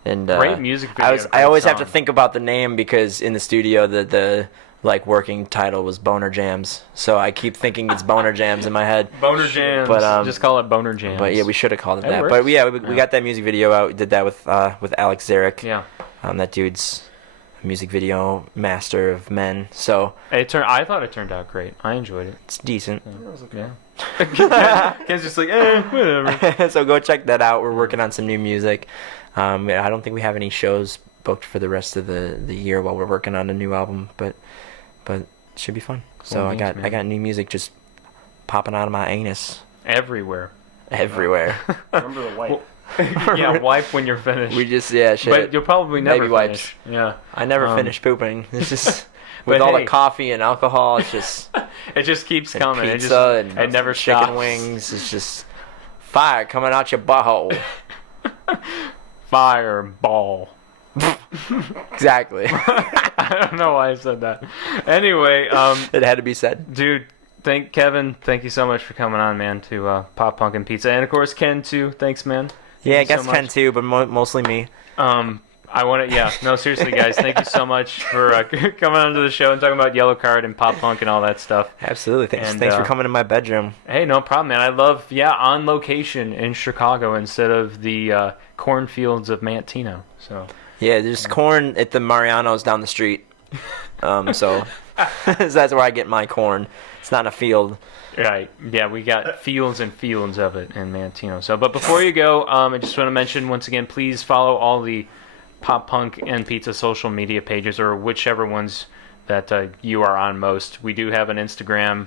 And great music video. I always have song. to think about the name, because in the studio the working title was Boner Jams, so I keep thinking it's Boner Jams in my head. Boner Jams. But just call it Boner Jams. But yeah, we should have called it That that. works. But yeah, we got that music video out. We did that with Alex Zarek. Yeah. That dude's a music video master of men. So I thought it turned out great. I enjoyed it. it's decent. Yeah. Ken's just like, whatever. So go check that out. We're working on some new music. I don't think we have any shows booked for the rest of the year while we're working on a new album, but it should be fun. So Cool I beans, got man. new music just popping out of my anus Everywhere. everywhere. Remember the wipe. Yeah, wipe when you're finished. Shit. But you'll probably never Baby wipes. finish. Yeah. I never finish pooping. It's just But with all hey. the coffee and alcohol. It's just It just keeps coming. pizza It and never chicken stops. wings. It's just fire coming out your butthole. Fireball. Exactly. I don't know why I said that. Anyway, It had to be said. dude, Kevin, thank you so much for coming on, man, to Pop Punk and Pizza. And of course, Ken, too. Thanks, man. Yeah, I Thank you guess so Ken much. too, but mostly me. I want to, no, seriously, guys, thank you so much for coming onto the show and talking about Yellowcard and Pop Punk and all that stuff. Absolutely. Thanks. And, Thanks for coming to my bedroom. Hey, no problem, man. I love, on location in Chicago instead of the cornfields of Mantino. So Yeah, there's corn at the Mariano's down the street. So that's where I get my corn. It's not in a field. right, yeah, we got fields and fields of it in Mantino. So, but before you go, I just want to mention once again, please follow all the Pop Punk and Pizza social media pages, or whichever ones that you are on most. We do have an Instagram,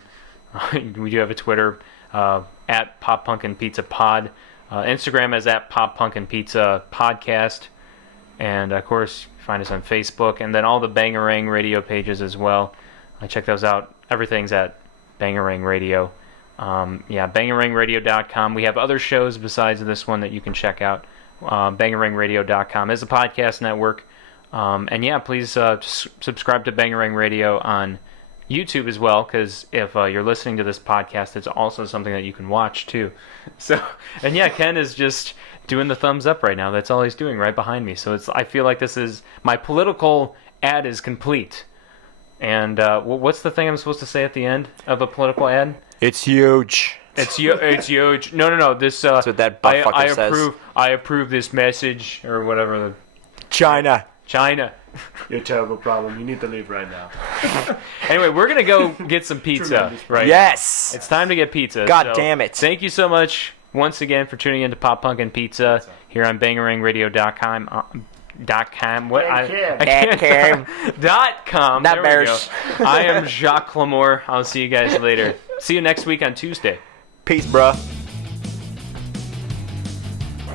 we do have a Twitter at Pop Punk and Pizza Pod. Instagram is at Pop Punk and Pizza Podcast, and of course find us on Facebook, and then all the Bangarang Radio pages as well. Check those out. Everything's at Bangarang Radio. Bangarangradio.com. We have other shows besides this one that you can check out. Bangarangradio.com is a podcast network. Please subscribe to Bangarang Radio on YouTube as well, because if you're listening to this podcast, it's also something that you can watch too. So, Ken is just doing the thumbs up right now. That's all he's doing right behind me. So I feel like this is my political ad is complete. And what's the thing I'm supposed to say at the end of a political ad? It's huge. It's huge. No. This That's what that buttfucker says. I approve this message or whatever. China. China. You're a terrible problem. You need to leave right now. Anyway, we're gonna go get some pizza. Right. Yes. It's time to get pizza. God so damn it. Thank you so much once again for tuning in to Pop Punk and Pizza here on bangarangradio.com. What? I can't. .com. Not There we bears. go. I am Jacques LaMore. I'll see you guys later. See you next week on Tuesday. Peace, bruh.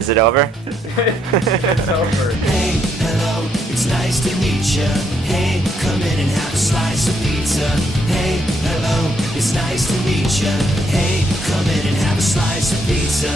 Is it over? It's over. Hey, hello, it's nice to meet ya. Hey, come in and have a slice of pizza. Hey, hello, it's nice to meet ya. Hey, come in and have a slice of pizza.